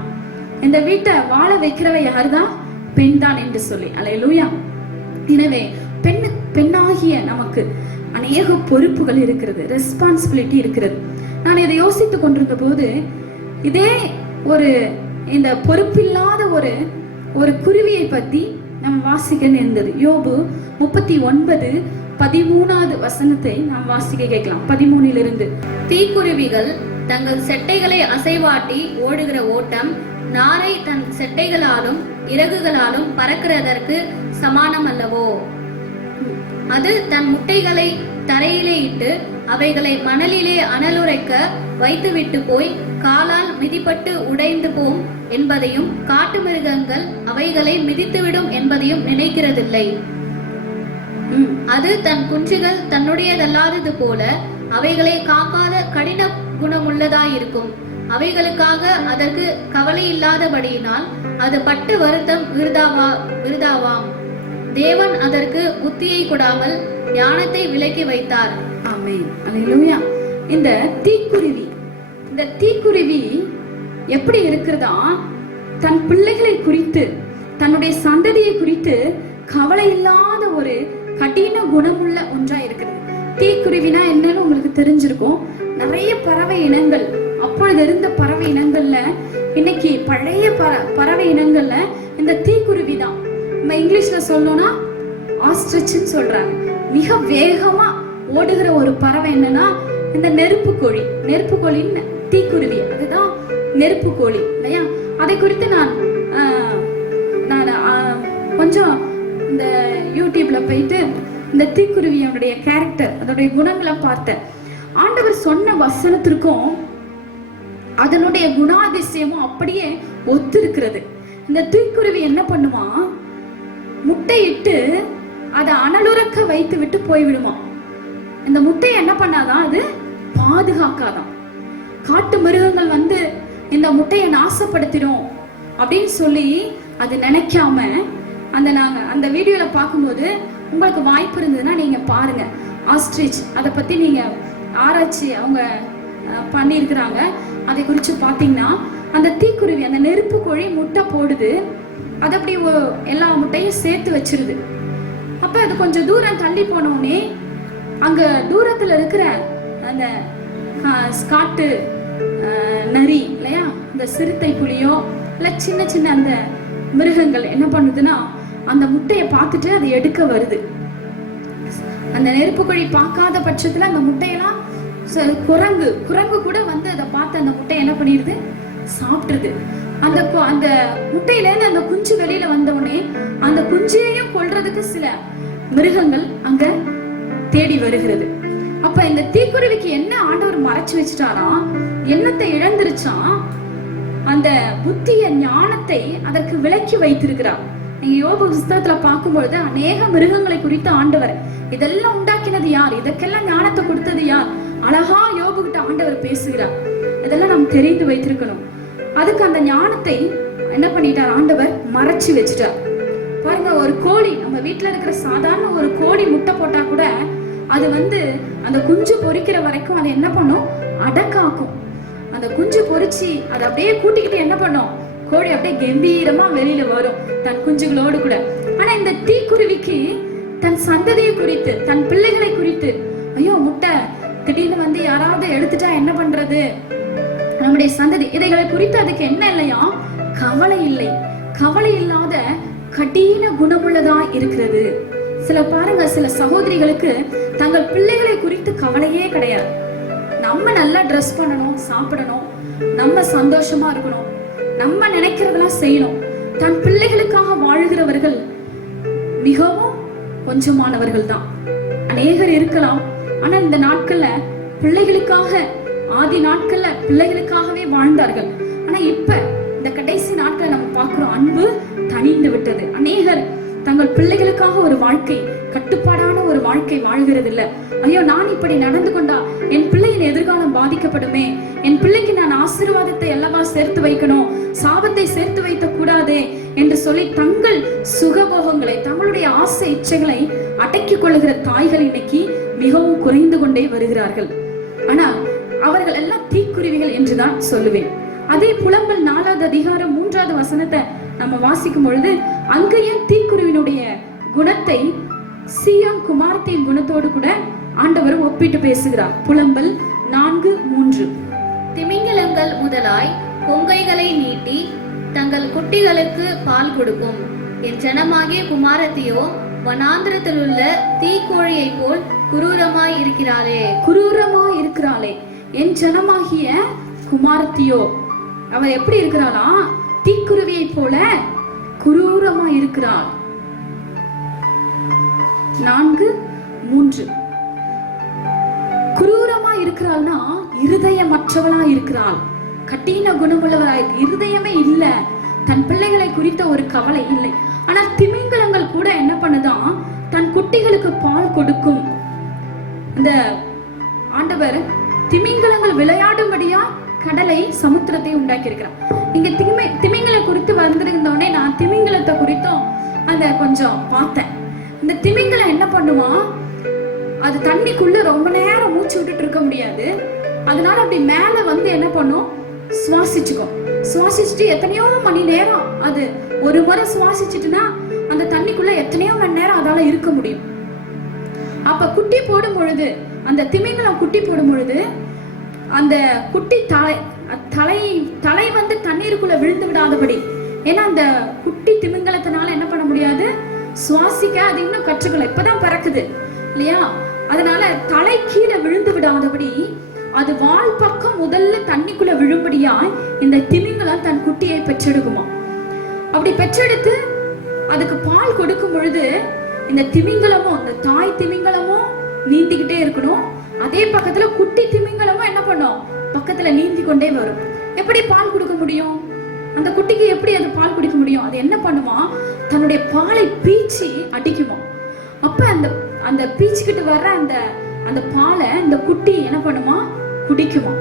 இந்த வீட்டை வாழ வைக்கிறவ யார்தான், பெண் தான் என்று சொல்லி. அல்லேலூயா. எனவே பெண்ணாகிய நமக்கு அநேக பொறுப்புகள் இருக்கிறது, ரெஸ்பான்சிபிலிட்டி இருக்கிறது. நான் இதை யோசித்துக் கொண்டிருந்த போது இதே ஒரு இந்த பொறுப்பில்லாத ஒரு குருவியை பத்தி நாம் வாசிக்க நேர்ந்தது. யோபு 39:13 நாம் வாசிக்க கேட்கலாம். 13 தீக்குருவிகள் தங்கள் செட்டைகளை அசைவாட்டி ஓடுகிற ஓட்டம் நாரை தன் செட்டைகளாலும் இறகுகளாலும் பறக்கிறதற்கு சமானம் அல்லவோ? அது தன் முட்டைகளை தரையிலே இட்டு அவைகளை மணலிலே அனலுரைக்க வைத்துவிட்டு போய் காலால் மிதிப்பட்டு உடைந்து போம் என்பதையும் காட்டு மிருகங்கள் அவைகளை மிதித்துவிடும் என்பதையும் நினைக்கிறதில்லை. அது தன் குஞ்சுகள் தன்னுடையதல்லாதது போல அவைகளை காக்காத கடின குணமுள்ளதாயிருக்கும். அவைகளுக்காக அதற்கு கவலை இல்லாதபடியினால் அது பட்ட வருத்தம் விருதாவாம். தேவன் அதற்கு புத்தியை கொடாமல் ஞானத்தை விலக்கி வைத்தார். ஆமென். அல்லேலூயா. இந்த தீக்குருவி எப்படி இருக்கிறதா, தன் பிள்ளைகளை குறித்து, தன்னுடைய சந்ததியை குறித்து கவலை இல்லாத ஒரு கடின குணமுள்ள ஒன்றா இருக்கிறது. தீக்குருவினா என்னன்னு உங்களுக்கு தெரிஞ்சிருக்கும். நிறைய பறவை இனங்கள், அப்பொழுது இருந்த பறவை இனங்கள்ல, இன்னைக்கு பழைய பறவை இனங்கள்ல இந்த தீக்குருவி தான். நம்ம இங்கிலீஷ்ல சொல்லணும்னா ஆஸ்ட்ரிச்னு சொல்றாங்க. மிக வேகமா ஓடுகிற ஒரு பறவை என்னன்னா இந்த நெருப்புக்கோழின் தீக்குருவி, அதுதான் நெருப்புக்கோழி இல்லையா? அதை குறித்து நான் கொஞ்சம் இந்த யூடியூப்ல போயிட்டு இந்த தீக்குருவியோடைய கேரக்டர், அதோடைய குணங்களை பார்த்தேன். ஆண்டவர் சொன்ன வசனத்திற்கும் அதனுடைய குணாதிசயமும் அப்படியே ஒத்து இருக்கிறது. இந்த தீக்குருவி என்ன பண்ணுமா, முட்டையிட்டு அதை அனலுறக்க வைத்து விட்டு போய்விடுமா. இந்த முட்டையை என்ன பண்ணாதான், அது பாதுகாக்காதான். காட்டு மிருகங்கள் வந்து இந்த முட்டையை நாசப்படுத்திடும் அப்படின்னு சொல்லி அது நினைக்காம, நாங்க அந்த வீடியோல பார்க்கும்போது உங்களுக்கு வாய்ப்பு இருந்ததுன்னா நீங்க பாருங்க. ஆஸ்ட்ரிச் அதை பத்தி நீங்க ஆராய்ச்சி அவங்க பண்ணியிருக்கிறாங்க. அதை குறித்து பார்த்தீங்கன்னா அந்த தீக்குருவி, அந்த நெருப்பு கோழி முட்டை போடுது. அது அப்படி எல்லா முட்டையும் சேர்த்து வச்சிருது. அப்ப அது கொஞ்சம் தூரம் தள்ளி போனோடனே அங்க தூரத்துல இருக்கிற அந்த காட்டு நரி இல்லையா, இந்த சிறுத்தை புலியோ இல்ல சின்ன சின்ன அந்த மிருகங்கள் என்ன பண்ணுதுன்னா அந்த முட்டையை பார்த்துட்டு அதை எடுக்க வருது. அந்த நெருப்பு கோழி பார்க்காத பட்சத்துல அந்த முட்டையெல்லாம் குரங்கு கூட வந்து அதை பார்த்து அந்த முட்டையை என்ன பண்ணிடுது, சாப்பிட்டுருது. அந்த முட்டையில இருந்து அந்த குஞ்சு வெளியில வந்தவுடனே அந்த குஞ்சையும் கொல்றதுக்கு சில மிருகங்கள் அங்க தேடி வருகிறது. அப்ப இந்த தீக்குருவிக்கு என்ன ஆண்டவர் மறைச்சு வச்சுட்டாராம், எண்ணத்தை இழந்துருச்சான், அந்த புத்திய ஞானத்தை அதற்கு விலக்கி வைத்திருக்கிறார். நீங்க யோபு புஸ்தகத்துல பார்க்கும்பொழுது அநேக மிருகங்களை குறித்து ஆண்டவர், இதெல்லாம் உண்டாக்கினது யார், இதற்கெல்லாம் ஞானத்தை கொடுத்தது யார், அழகா யோபு கிட்ட ஆண்டவர் பேசுகிறார். இதெல்லாம் நாம் தெரிந்து வைத்திருக்கணும். அதுக்கு அந்த ஞானத்தை என்ன பண்ணிட்டார், ஆண்டவர் மறைச்சு வச்சுட்டார். பாருங்க, ஒரு கோழி, நம்ம வீட்டுல இருக்கிற சாதாரண ஒரு கோழி முட்டை போட்டா கூட அது வந்து அந்த குஞ்சு பொரிக்கிற வரைக்கும் அது என்ன பண்ணும், அடக்காக்கும். அந்த குஞ்சு பொரிச்சு அதை அப்படியே கூட்டிக்கிட்டு என்ன பண்ணும், கோழி அப்படியே கம்பீரமா வெளியில வரும் தன் குஞ்சுகளோடு கூட. ஆனா இந்த தீக்குருவிக்கு தன் சந்ததியை குறித்து, தன் பிள்ளைகளை குறித்து, ஐயோ முட்டை திடீர்னு வந்து யாராவது எடுத்துட்டா என்ன பண்றது, நம்முடைய சந்ததி, இதைகளை குறித்து அதுக்கு என்ன இல்லையா, கவலை இல்லை. கவலை இல்லாத கடின குணமுள்ளதா இருக்கிறது. பாருங்க, சில சகோதரிகளுக்கு தங்கள் பிள்ளைகளை குறித்து கவலையே கிடையாது. நம்ம நல்லா ட்ரெஸ் பண்ணணும், சாப்பிடணும், நம்ம சந்தோஷமா இருக்கணும், நம்ம நினைக்கிறதெல்லாம் செய்யணும். தன் பிள்ளைகளுக்காக வாழ்கிறவர்கள் மிகவும் கொஞ்சமானவர்கள் தான். அநேகர் இருக்கலாம். ஆனா இந்த நாட்கள்ல பிள்ளைகளுக்காக, ஆதி நாட்கள்ல பிள்ளைகளுக்காகவே வாழ்ந்தார்கள். ஆனா இப்ப இந்த கடைசி நாட்களை நம்ம பார்க்கிறோம், அன்பு தணிந்து விட்டது. அநேகர் தங்கள் பிள்ளைகளுக்காக ஒரு வாழ்க்கை, கட்டுப்பாடான ஒரு வாழ்க்கை வாழ்கிறது இல்ல. ஐயோ, நான் இப்படி நடந்து கொண்டா என் பிள்ளையின் எதிர்காலம் பாதிக்கப்படுமே, என் பிள்ளைக்கு நான் ஆசீர்வாதத்தை அல்லவா சேர்த்து வைக்கணும், சாபத்தை சேர்த்து வைக்க கூடாதே என்று சொல்லி தங்கள் சுகபோகங்களை, தங்களுடைய ஆசை இச்சைகளை அடக்கிக் கொள்ளுகிற தாய்கள் இன்னைக்கு மிகவும் குறைந்து கொண்டே வருகிறார்கள். ஆனால் அவர்கள் எல்லாம் தீக்குருவிகள் என்றுதான் சொல்லுவேன். அதே புலம்பல் 4வது அதிகாரம் 3வது வசனத்தை நம்ம வாசிக்கும் பொழுது அங்கேயும் தீக்குருவினுடைய குணத்தை சீயோன் குமாரத்தின் குணத்தோடு கூட ஆண்டவர் ஒப்பிட்டு பேசுகிறார். புலம்பல் 4:3. திமிங்கலங்கள் முதலாய் கொங்கைகளை நீட்டி தங்கள் குட்டிகளுக்கு பால் கொடுக்கும். என் ஜனமாகிய குமாரத்தியோ வனாந்திரத்தில் உள்ள தீக்கோழியை போல் குரூரமாய் இருக்கிறாளே. குரூரமாய் இருக்கிறாளே, என் ஜனமாகிய குமாரத்தியோ. அவ எப்படி இருக்கிறாளா? தீக்குருவியை போல குரூரமா இருக்கிறாள். 4:3. குரூரமா இருக்கிறாள்னா இருதயமற்றவளா இருக்கிறாள், கட்டின குணமுள்ளவராய், இருதயமே இல்ல, தன் பிள்ளைகளை குறித்த ஒரு கவலை இல்லை. ஆனா திமிங்கலங்கள் கூட என்ன பண்ணுதான், தன் குட்டிகளுக்கு பால் கொடுக்கும். இந்த ஆண்டவர் திமிங்கலங்கள் விளையாடும்படியா கடலை சமுத்திரத்தை உண்டாக்கி இருக்கிறார். இங்க திமிங்கலை குறித்து வந்திருந்தோடனே நான் திமிங்கலத்தை குறித்தும் அந்த கொஞ்சம் பார்த்தேன். இந்த திமிங்கலம் என்ன பண்ணுவான், அது தண்ணிக்குள்ள ரொம்ப நேரம் மூச்சு விட்டுட்டு இருக்க முடியாது. அதனால அப்படி மேல வந்து என்ன பண்ணும், சுவாசிச்சுக்கும். சுவாசிச்சுட்டு எத்தனையோ மணி நேரம், அது ஒரு முறை சுவாசிச்சுட்டுனா அந்த தண்ணிக்குள்ள எத்தனையோ மணி நேரம் அதால இருக்க முடியும். அப்ப குட்டி போடும் பொழுது, அந்த திமிங்கலம் குட்டி போடும் பொழுது அந்த குட்டி தலை வந்து தண்ணீருக்குள்ள விழுந்து விடாதபடி, ஏன்னா அந்த குட்டி திமிங்கலத்தினால என்ன பண்ண முடியாது, சுவாசிக்க அது இன்னும் கற்றுக்கல, இப்பதான் பறக்குது இல்லையா. அதனால தலை கீழே விழுந்து விடாதபடி அது வால் பக்கம் முதல்ல தண்ணிக்குள்ள விழும்படியா இந்த திமிங்கலம் தன் குட்டியை பெற்றெடுக்குமா. அப்படி பெற்றெடுத்து அதுக்கு பால் கொடுக்கும் பொழுது இந்த திமிங்கலமும், இந்த தாய் திமிங்கலமும் நீந்திக்கிட்டே இருக்கணும். அதே பக்கத்துல குட்டி திமிங்கலமும் என்ன பண்ணும், பக்கத்துல நீந்தி கொண்டே வரும். எப்படி பால் கொடுக்க முடியும், அந்த குட்டிக்கு எப்படி அது பால் குடிக்க முடியும்? அது என்ன பண்ணுமா, தன்னுடைய பாலை பீச்சி அடிக்குமா. அப்ப அந்த பீச்சுக்கிட்டு வர்ற அந்த பாலை இந்த குட்டி என்ன பண்ணுமா, குடிக்குமா.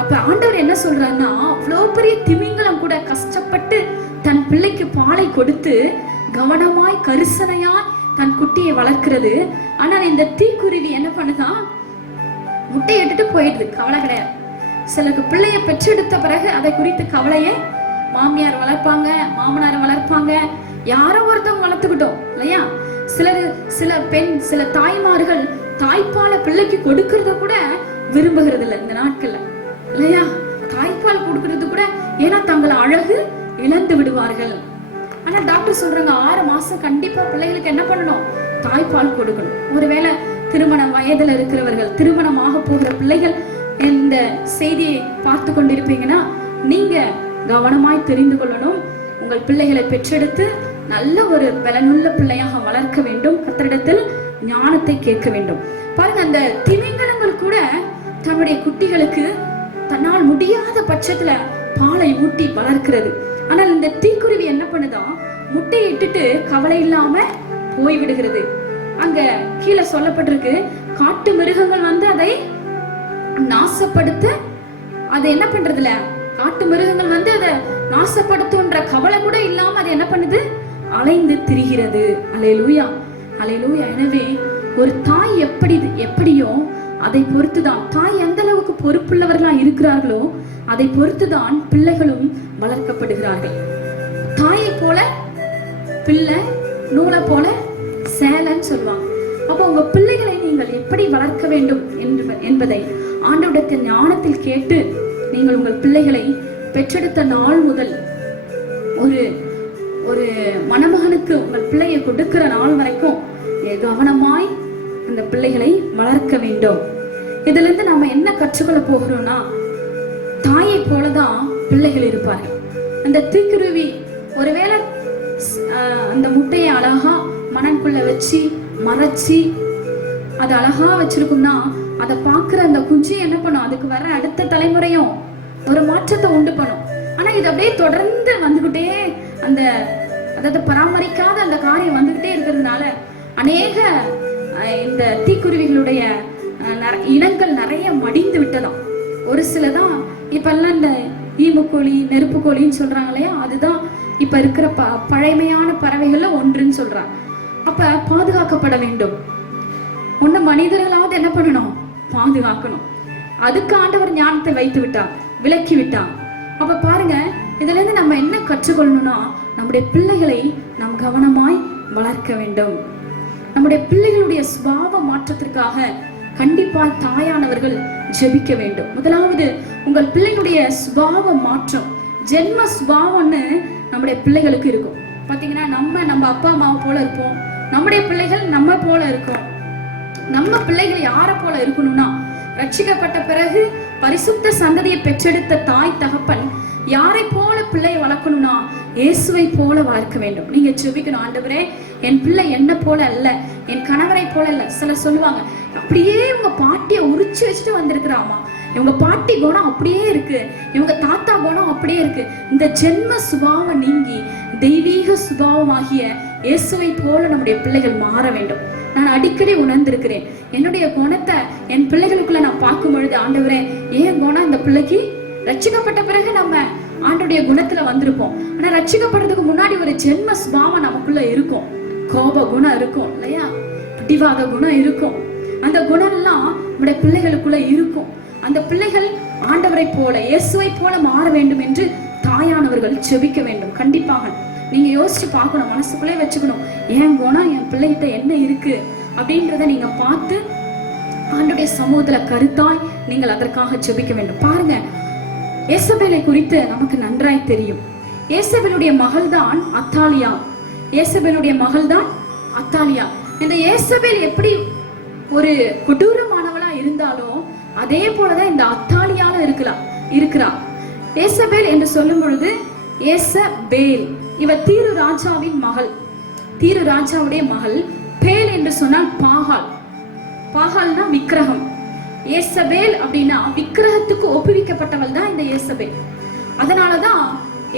அப்ப ஆண்டவர் என்ன சொல்றாருன்னா, அவ்வளவு பெரிய திமிங்கலம் கூட கஷ்டப்பட்டு தன் பிள்ளைக்கு பாலை கொடுத்து கவனமாய் கரிசனையாய் தன் குட்டியை வளர்க்கிறது. ஆனால் இந்த தீக்குருவி என்ன பண்ணுதான், முட்டை இட்டுட்டு போயிடுது, கவலை கிடையாது. சிலருக்கு பிள்ளைய பெற்றெடுத்த பிறகு அதை குறித்து கவலையே, மாமியார் வளர்ப்பாங்க, மாமனார் வளர்ப்பாங்க, யாரோ ஒருத்தவங்க வளர்த்துக்கிட்டோம் இல்லையா. சில தாய்மார்கள் தாய்ப்பாலை பிள்ளைக்கு கொடுக்கறத கூட விரும்புகிறது இல்லை இந்த நாட்கள்ல இல்லையா. தாய்ப்பால் கொடுக்கறது கூட, ஏன்னா தங்களை அழகு இழந்து விடுவார்கள். ஆனா டாக்டர் சொல்றாங்க 6 மாசம் கண்டிப்பா பிள்ளைகளுக்கு என்ன பண்ணணும், தாய்ப்பால் கொடுக்கணும். ஒருவேளை திருமண வயதுல இருக்கிறவர்கள், திருமணமாக போகிற பிள்ளைகள் இந்த செய்தியை பார்த்து கொண்டிருப்பீங்கன்னா நீங்க கவனமாய் தெரிந்து கொள்ளணும். உங்கள் பிள்ளைகளை பெற்றெடுத்து நல்ல ஒரு பலனுள்ள பிள்ளையாக வளர்க்க வேண்டும். கர்த்தரிடத்தில் ஞானத்தை கேட்க வேண்டும். பாருங்க, அந்த திமிங்கலங்கள் கூட தன்னுடைய குட்டிகளுக்கு தன்னால் முடியாத பட்சத்துல பாலை ஊட்டி வளர்க்கிறது. ஆனால் இந்த தீக்குருவி என்ன பண்ணுதா, முட்டையை இட்டுட்டு கவலை இல்லாம போய் விடுகிறது. அங்க கீழே சொல்லப்பட்டிருக்கு, காட்டு மிருகங்கள் வந்து அதை நாசப்படுத்த, அதை என்ன பண்றதுல, காட்டு மிருகங்கள் வந்து அதை நாசப்படுத்துன்ற கவலை கூட இல்லாம அதை என்ன பண்ணுது, அலைந்து திரிகிறது. அல்லேலூயா, அல்லேலூயா. எனவே ஒரு தாய் எப்படியோ அதை பொறுத்துதான், தாய் எந்த அளவுக்கு பொறுப்புள்ளவர்களா இருக்கிறார்களோ அதை பொறுத்துதான் பிள்ளைகளும் வளர்க்கப்படுகிறார்கள். தாயை போல பிள்ளை, நூலை போல சேலன்னு சொல்லுவாங்க. அப்போ உங்க பிள்ளைகளை நீங்கள் எப்படி வளர்க்க வேண்டும் என்பதை ஆண்டவரிடத்தில் ஞானத்தில் கேட்டு நீங்கள் உங்கள் பிள்ளைகளை பெற்றெடுத்த நாள் முதல் ஒரு மணமகனுக்கு உங்கள் பிள்ளையை கொடுக்கிற நாள் வரைக்கும் கவனமாய் அந்த பிள்ளைகளை வளர்க்க வேண்டும். இதுல இருந்து நாம என்ன கற்றுக்கொள்ள போகிறோம்னா, தாயை போலதான் பிள்ளைகள் இருப்பார்கள். அந்த தீக்குருவி ஒருவேளை அந்த முட்டையை அழகா மணக்குள்ள வச்சு மறைச்சி அது அழகா வச்சிருக்கும்னா, அதை பார்க்கிற அந்த குஞ்சு என்ன பண்ணும், அதுக்கு வர அடுத்த தலைமுறையும் ஒரு மாற்றத்தை உண்டு பண்ணும். ஆனா இது அப்படியே தொடர்ந்து வந்துகிட்டே அந்த அதாவது பராமரிக்காத அந்த காரியம் வந்துகிட்டே இருக்கிறதுனால அநேக இந்த தீக்குருவிகளுடைய இனங்கள் நிறைய மடிந்து விட்டதாம். ஒரு சிலதான் இப்பெல்லாம் இந்த ஈமுக்கோழி, நெருப்பு கோழின்னு சொல்றாங்க இல்லையா, அதுதான் இப்ப இருக்கிற பழமையான பறவைகள்ல ஒன்றுன்னு சொல்றாங்க. அப்ப பாதுகாக்கப்பட வேண்டும். ஒண்ணு மனிதர்களாவது என்ன பண்ணணும், பாதுகாக்கணும். அதுக்கு ஆண்டவர் ஞானத்தை வைத்து விட்டார், விலக்கி விட்டார். அப்ப பாருங்க, இதுல இருந்து நம்ம என்ன கற்றுக்கொள்ளணும்னா, நம்முடைய பிள்ளைகளை நாம் கவனமாய் வளர்க்க வேண்டும். நம்முடைய பிள்ளைகளுடைய சுபாவ மாற்றத்திற்காக கண்டிப்பா தாயானவர்கள் ஜெபிக்க வேண்டும். முதலாவது, உங்கள் பிள்ளைகளுடைய சுபாவ மாற்றம், ஜென்ம சுபாவம்னு நம்முடைய பிள்ளைகளுக்கு இருக்கும். பாத்தீங்கன்னா நம்ம அப்பா அம்மாவை போல இருப்போம், நம்முடைய பிள்ளைகள் நம்ம போல இருக்கும். நம்ம பிள்ளைகள் யார போல இருக்கணும்னா, ரட்சிக்கப்பட்ட பிறகு பரிசுத்த சந்ததியை பெற்றெடுத்த தாய் தகப்பன் யாரை போல பிள்ளையை வளர்க்கணும்னா இயேசுவை போல வளர்க்க வேண்டும். நீங்க ஜெபிக்கணும், ஆண்டவரே என் பிள்ளை என்ன போல அல்ல, என் கணவரை போல அல்ல. சிலர் சொல்லுவாங்க, அப்படியே இவங்க பாட்டியை உரிச்சு வச்சுட்டு வந்திருக்கிறாமா, இவங்க பாட்டி குணம் அப்படியே இருக்கு, இவங்க தாத்தா குணம் அப்படியே இருக்கு. இந்த ஜென்ம சுபாவம் நீங்கி தெய்வீக சுபாவமாகிய இயேசுவை போல நம்முடைய பிள்ளைகள் மாற வேண்டும். நான் அடிக்கடி உணர்ந்திருக்கிறேன், என்னுடைய குணத்தை என் பிள்ளைகளுக்குள்ள நான் பார்க்கும் பொழுது, ஆண்டவரே ஏன் குணம் இந்த பிள்ளைக்கு, ரட்சிக்கப்பட்ட பிறகு நம்ம ஆண்டோடைய குணத்துல வந்திருப்போம், ஆனா ரட்சிக்கப்படுறதுக்கு முன்னாடி ஒரு ஜென்ம சுபாவம் நமக்குள்ள இருக்கும். கோப குணம் இருக்கும் இல்லையா, பிடிவாத குணம் இருக்கும். அந்த குணம் எல்லாம் நம்முடைய பிள்ளைகளுக்குள்ள இருக்கும். அந்த பிள்ளைகள் ஆண்டவரை போல இயேசுவை போல மாற வேண்டும் என்று தாயானவர்கள் ஜெபிக்க வேண்டும். கண்டிப்பாக நீங்க யோசிச்சு பார்க்கணும், மனசுக்குள்ளே வச்சுக்கணும், என் குணம் என் பிள்ளைகிட்ட என்ன இருக்கு அப்படின்றத நீங்க பார்த்து ஆண்டோடைய சமூகத்துல கருத்தாய் நீங்கள் அதற்காக ஜெபிக்க வேண்டும். பாருங்க, ஏசபேலை குறித்து நமக்கு நன்றாய் தெரியும். ஏசபேலுடைய மகள் தான் அத்தாலியா. ஏசபேலுடைய மகள் தான் அத்தாலியா. இந்த ஏசபேல் எப்படி ஒரு கொடூரமானவளா இருந்தாலும் அதே போலதான் இந்த அத்தாலியால இருக்கிறா. ஏசபேல் என்று சொல்லும் பொழுது ஏசபேல் இவ தீரு ராஜாவின் மகள், தீரு ராஜாவுடைய மகள். பேல் என்று சொன்னால் பாகால், பாகால்னா விக்கிரகம். ஏசபேல் அப்படின்னா விக்கிரகத்துக்கு ஒப்புவிக்கப்பட்டவள் தான் இந்த ஏசபேல். அதனாலதான்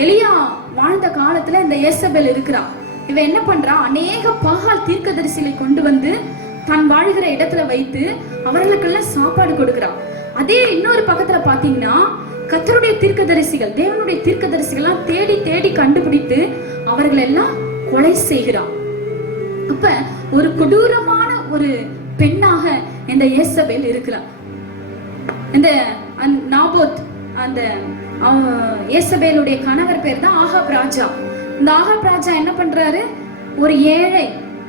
எலியா வாழ்ந்த காலத்துல இந்த ஏசபேல் இருக்கிறா. இவ என்ன பண்றா, அநேக பாகால் தீர்க்கதரிசிகளை கொண்டு வந்து தான் வாழ்கிற இடத்துல வைத்து அவர்களுக்கெல்லாம் சாப்பாடு கொடுக்கிறா. அதே இன்னொரு பக்கத்துல பாத்தீங்கன்னா கர்த்தருடைய தீர்க்கதரிசிகள், தேவனுடைய தீர்க்கதரிசிகள் தேடி தேடி கண்டுபிடித்து அவர்கள் எல்லாம் கொலை செய்கிறார். அப்ப ஒரு கொடூரமான ஒரு பெண்ணாக இந்த ஏசபேல் இருக்கிறார். இந்த நாபோத், அந்த ஏசபேலுடைய கணவர் பேர் தான் ஆகாப் ராஜா. இந்த ஆகாப் ராஜா என்ன பண்றாரு, ஒரு ஏழை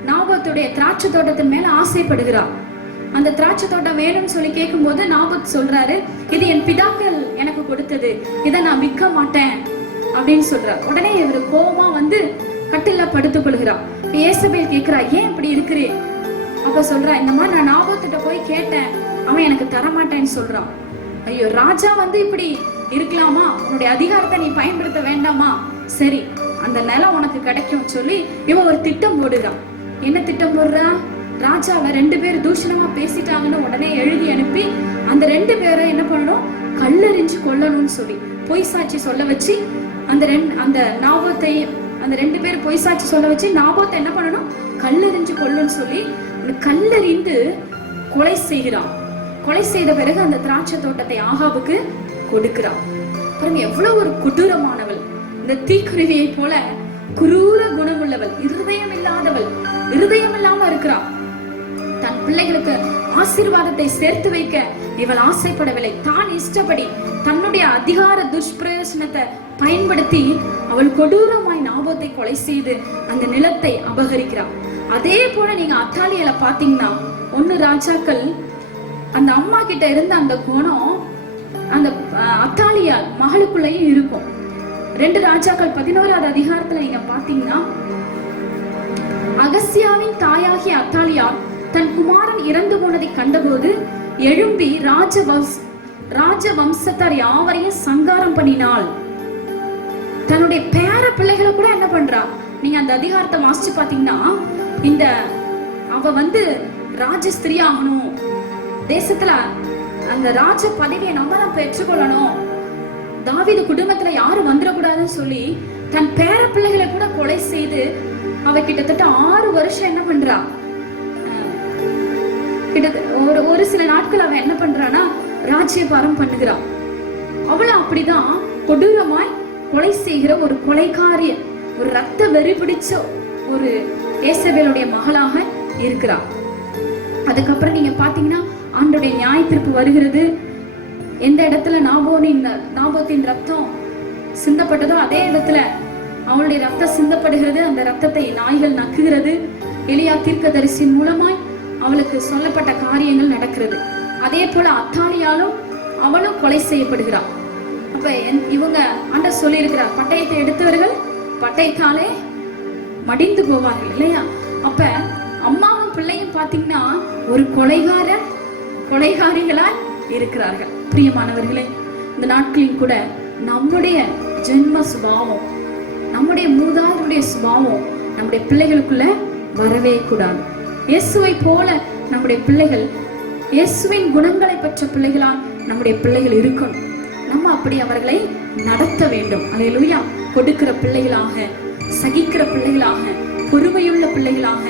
நாபோத்துடைய திராட்சை தோட்டத்தின் மேல ஆசைப்படுகிறார். அந்த திராட்சை தோட்டம் வேணும்னு சொல்லி கேட்கும் போது நாபோத் சொல்றாரு, இது என் பிதாக்கள் எனக்கு கொடுத்தது, இதை நான் விற்க மாட்டேன் அப்படின்னு சொல்றார். உடனே இவரு கோபமா வந்து கட்டில படுத்துக் கொள்கிறார். ஏசபேல் கேட்கிறா, ஏன் இப்படி இருக்கிறே? அப்ப சொல்றா, இந்த மாதிரி நான் நாபோத்திட்ட போய் கேட்டேன், அவன் எனக்கு தரமாட்டேன்னு சொல்றான். ஐயோ, ராஜா வந்து இப்படி இருக்கலாமா, உன்னுடைய அதிகாரத்தை நீ பயன்படுத்த வேண்டாமா, சரி அந்த நிலம் உனக்கு கிடைக்கும் சொல்லி இவன் ஒரு திட்டம் போடுறான். என்ன திட்டம் போடுறா, ராஜாவை 2 பேர் தூஷணமா பேசிட்டாங்கன்னு உடனே எழுதி அனுப்பி அந்த 2 பேரை என்ன பண்ணணும், கல்லெறிஞ்சு கொல்லணும்னு சொல்லி பொய் சாட்சி சொல்ல வச்சு அந்த நாபோத்தை, அந்த 2 பேர் பொய் சாட்சி சொல்ல வச்சு நாபோத்தை என்ன பண்ணணும், கல்லெறிஞ்சு கொல்லணும்னு சொல்லி கல்லெறிந்து கொலை செய்கிறான். கொலை செய்த பிறகு அந்த திராட்சை தோட்டத்தை ஆகாபுக்கு கொடுக்கிறான். பாருங்க, எவ்வளவு ஒரு கொடூரமானவள். இந்த தீக்குருவியை போல குரூர குணமுள்ளவள், இருதயம் இல்லாதவள், இருதயம் இல்லாம இருக்கிறாள். தன் பிள்ளைகளுக்கு ஆசீர்வாதத்தை சேர்த்து வைக்க இவள் ஆசைப்படவில்லை. தான் இஷ்டப்படி தன்னுடைய அதிகார துஷ்பிரயோஜனத்தை பயன்படுத்தி அவள் கொடூரமாய் நாபோத்தை கொலை செய்து அந்த நிலத்தை அபகரிக்கிறாள். அதே போல நீங்க அத்தாலியால பாத்தீங்கன்னா 1 ராஜாக்கள் அந்த அம்மா கிட்ட இருந்த அந்த குணம் அந்த அத்தாலியால் மகளுக்குள்ளேயும் இருக்கும். 2 ராஜாக்கள் 11வது அதிகாரத்துல நீங்க பாத்தீங்கன்னா, அகசியாவின் தாயாகிய அத்தாலியால் தன் குமாரன் இறந்து போனதை கண்டபோது எழும்பி ராஜ வம்சத்தார் யாவரையும் சங்காரம் பண்ணினாள். தன்னுடைய பேர பிள்ளைகளை கூட என்ன பண்றா, நீங்க அந்த அதிகாரத்தை வாசிச்சு பாத்தீங்கன்னா, அவ வந்து ராஜஸ்திரி ஆகணும், தேசத்துல அந்த ராஜ பதவியை நம்ம தான் பெற்றுக்கொள்ளணும், தாவீது குடும்பத்துல யாரும் வந்துடக்கூடாதுன்னு சொல்லி தன் பேர பிள்ளைகளை கூட கொலை செய்து அவ கிட்டத்தட்ட 6 வருஷம் என்ன பண்றா, ஒரு சில நாட்கள் அவன் என்ன பண்றானா ராஜ்யபாரம் பண்ணுகிறான். அவளும் அப்படிதான் கொடூரமாய் கொலை செய்கிற ஒரு கொலைக்காரிய, ஒரு ரத்த வெறி பிடிச்ச ஒரு ஏசபேலுடைய மகளாக இருக்கிறார். அதுக்கப்புறம் நீங்க பாத்தீங்கன்னா ஆண்டோடைய நியாய தீர்ப்பு வருகிறது. எந்த இடத்துல நாபோத்தின் ரத்தம் சிந்தப்பட்டதோ அதே இடத்துல அவளுடைய ரத்தம் சிந்தப்படுகிறது. அந்த ரத்தத்தை நாய்கள் நக்குகிறது. எலியா தீர்க்கதரிசி மூலமாய் அவளுக்கு சொல்லப்பட்ட காரியங்கள் நடக்கிறது. அதே போல அத்தாலியாலும் அவளும் கொலை செய்யப்படுகிறாள். அப்ப இவங்க ஆண்டவர் சொல்லி இருக்கிறார், பட்டயத்தை எடுத்தவர்கள் பட்டயத்தாலே மடிந்து போவார்கள் இல்லையா? அப்ப அம்மாவும் பிள்ளையும் பாத்தீங்கன்னா ஒரு கொலைகாரிகளா இருக்கிறார்கள். பிரியமானவர்களே, இந்த நாட்களில் கூட நம்முடைய ஜென்ம சுபாவம், நம்முடைய மூதாதையருடைய சுபாவம் நம்முடைய பிள்ளைகளுக்குள்ள வரவே கூடாது. இயேசுவை போல நம்முடைய பிள்ளைகள், இயேசுவின் குணங்களை பெற்ற பிள்ளைகளால் நம்முடைய பிள்ளைகள் இருக்கணும். நம்ம அப்படி அவர்களை நடத்த வேண்டும். அல்லேலூயா. கொடுக்கிற பிள்ளைகளாக, சகிக்கிற பிள்ளைகளாக, பொறுமையுள்ள பிள்ளைகளாக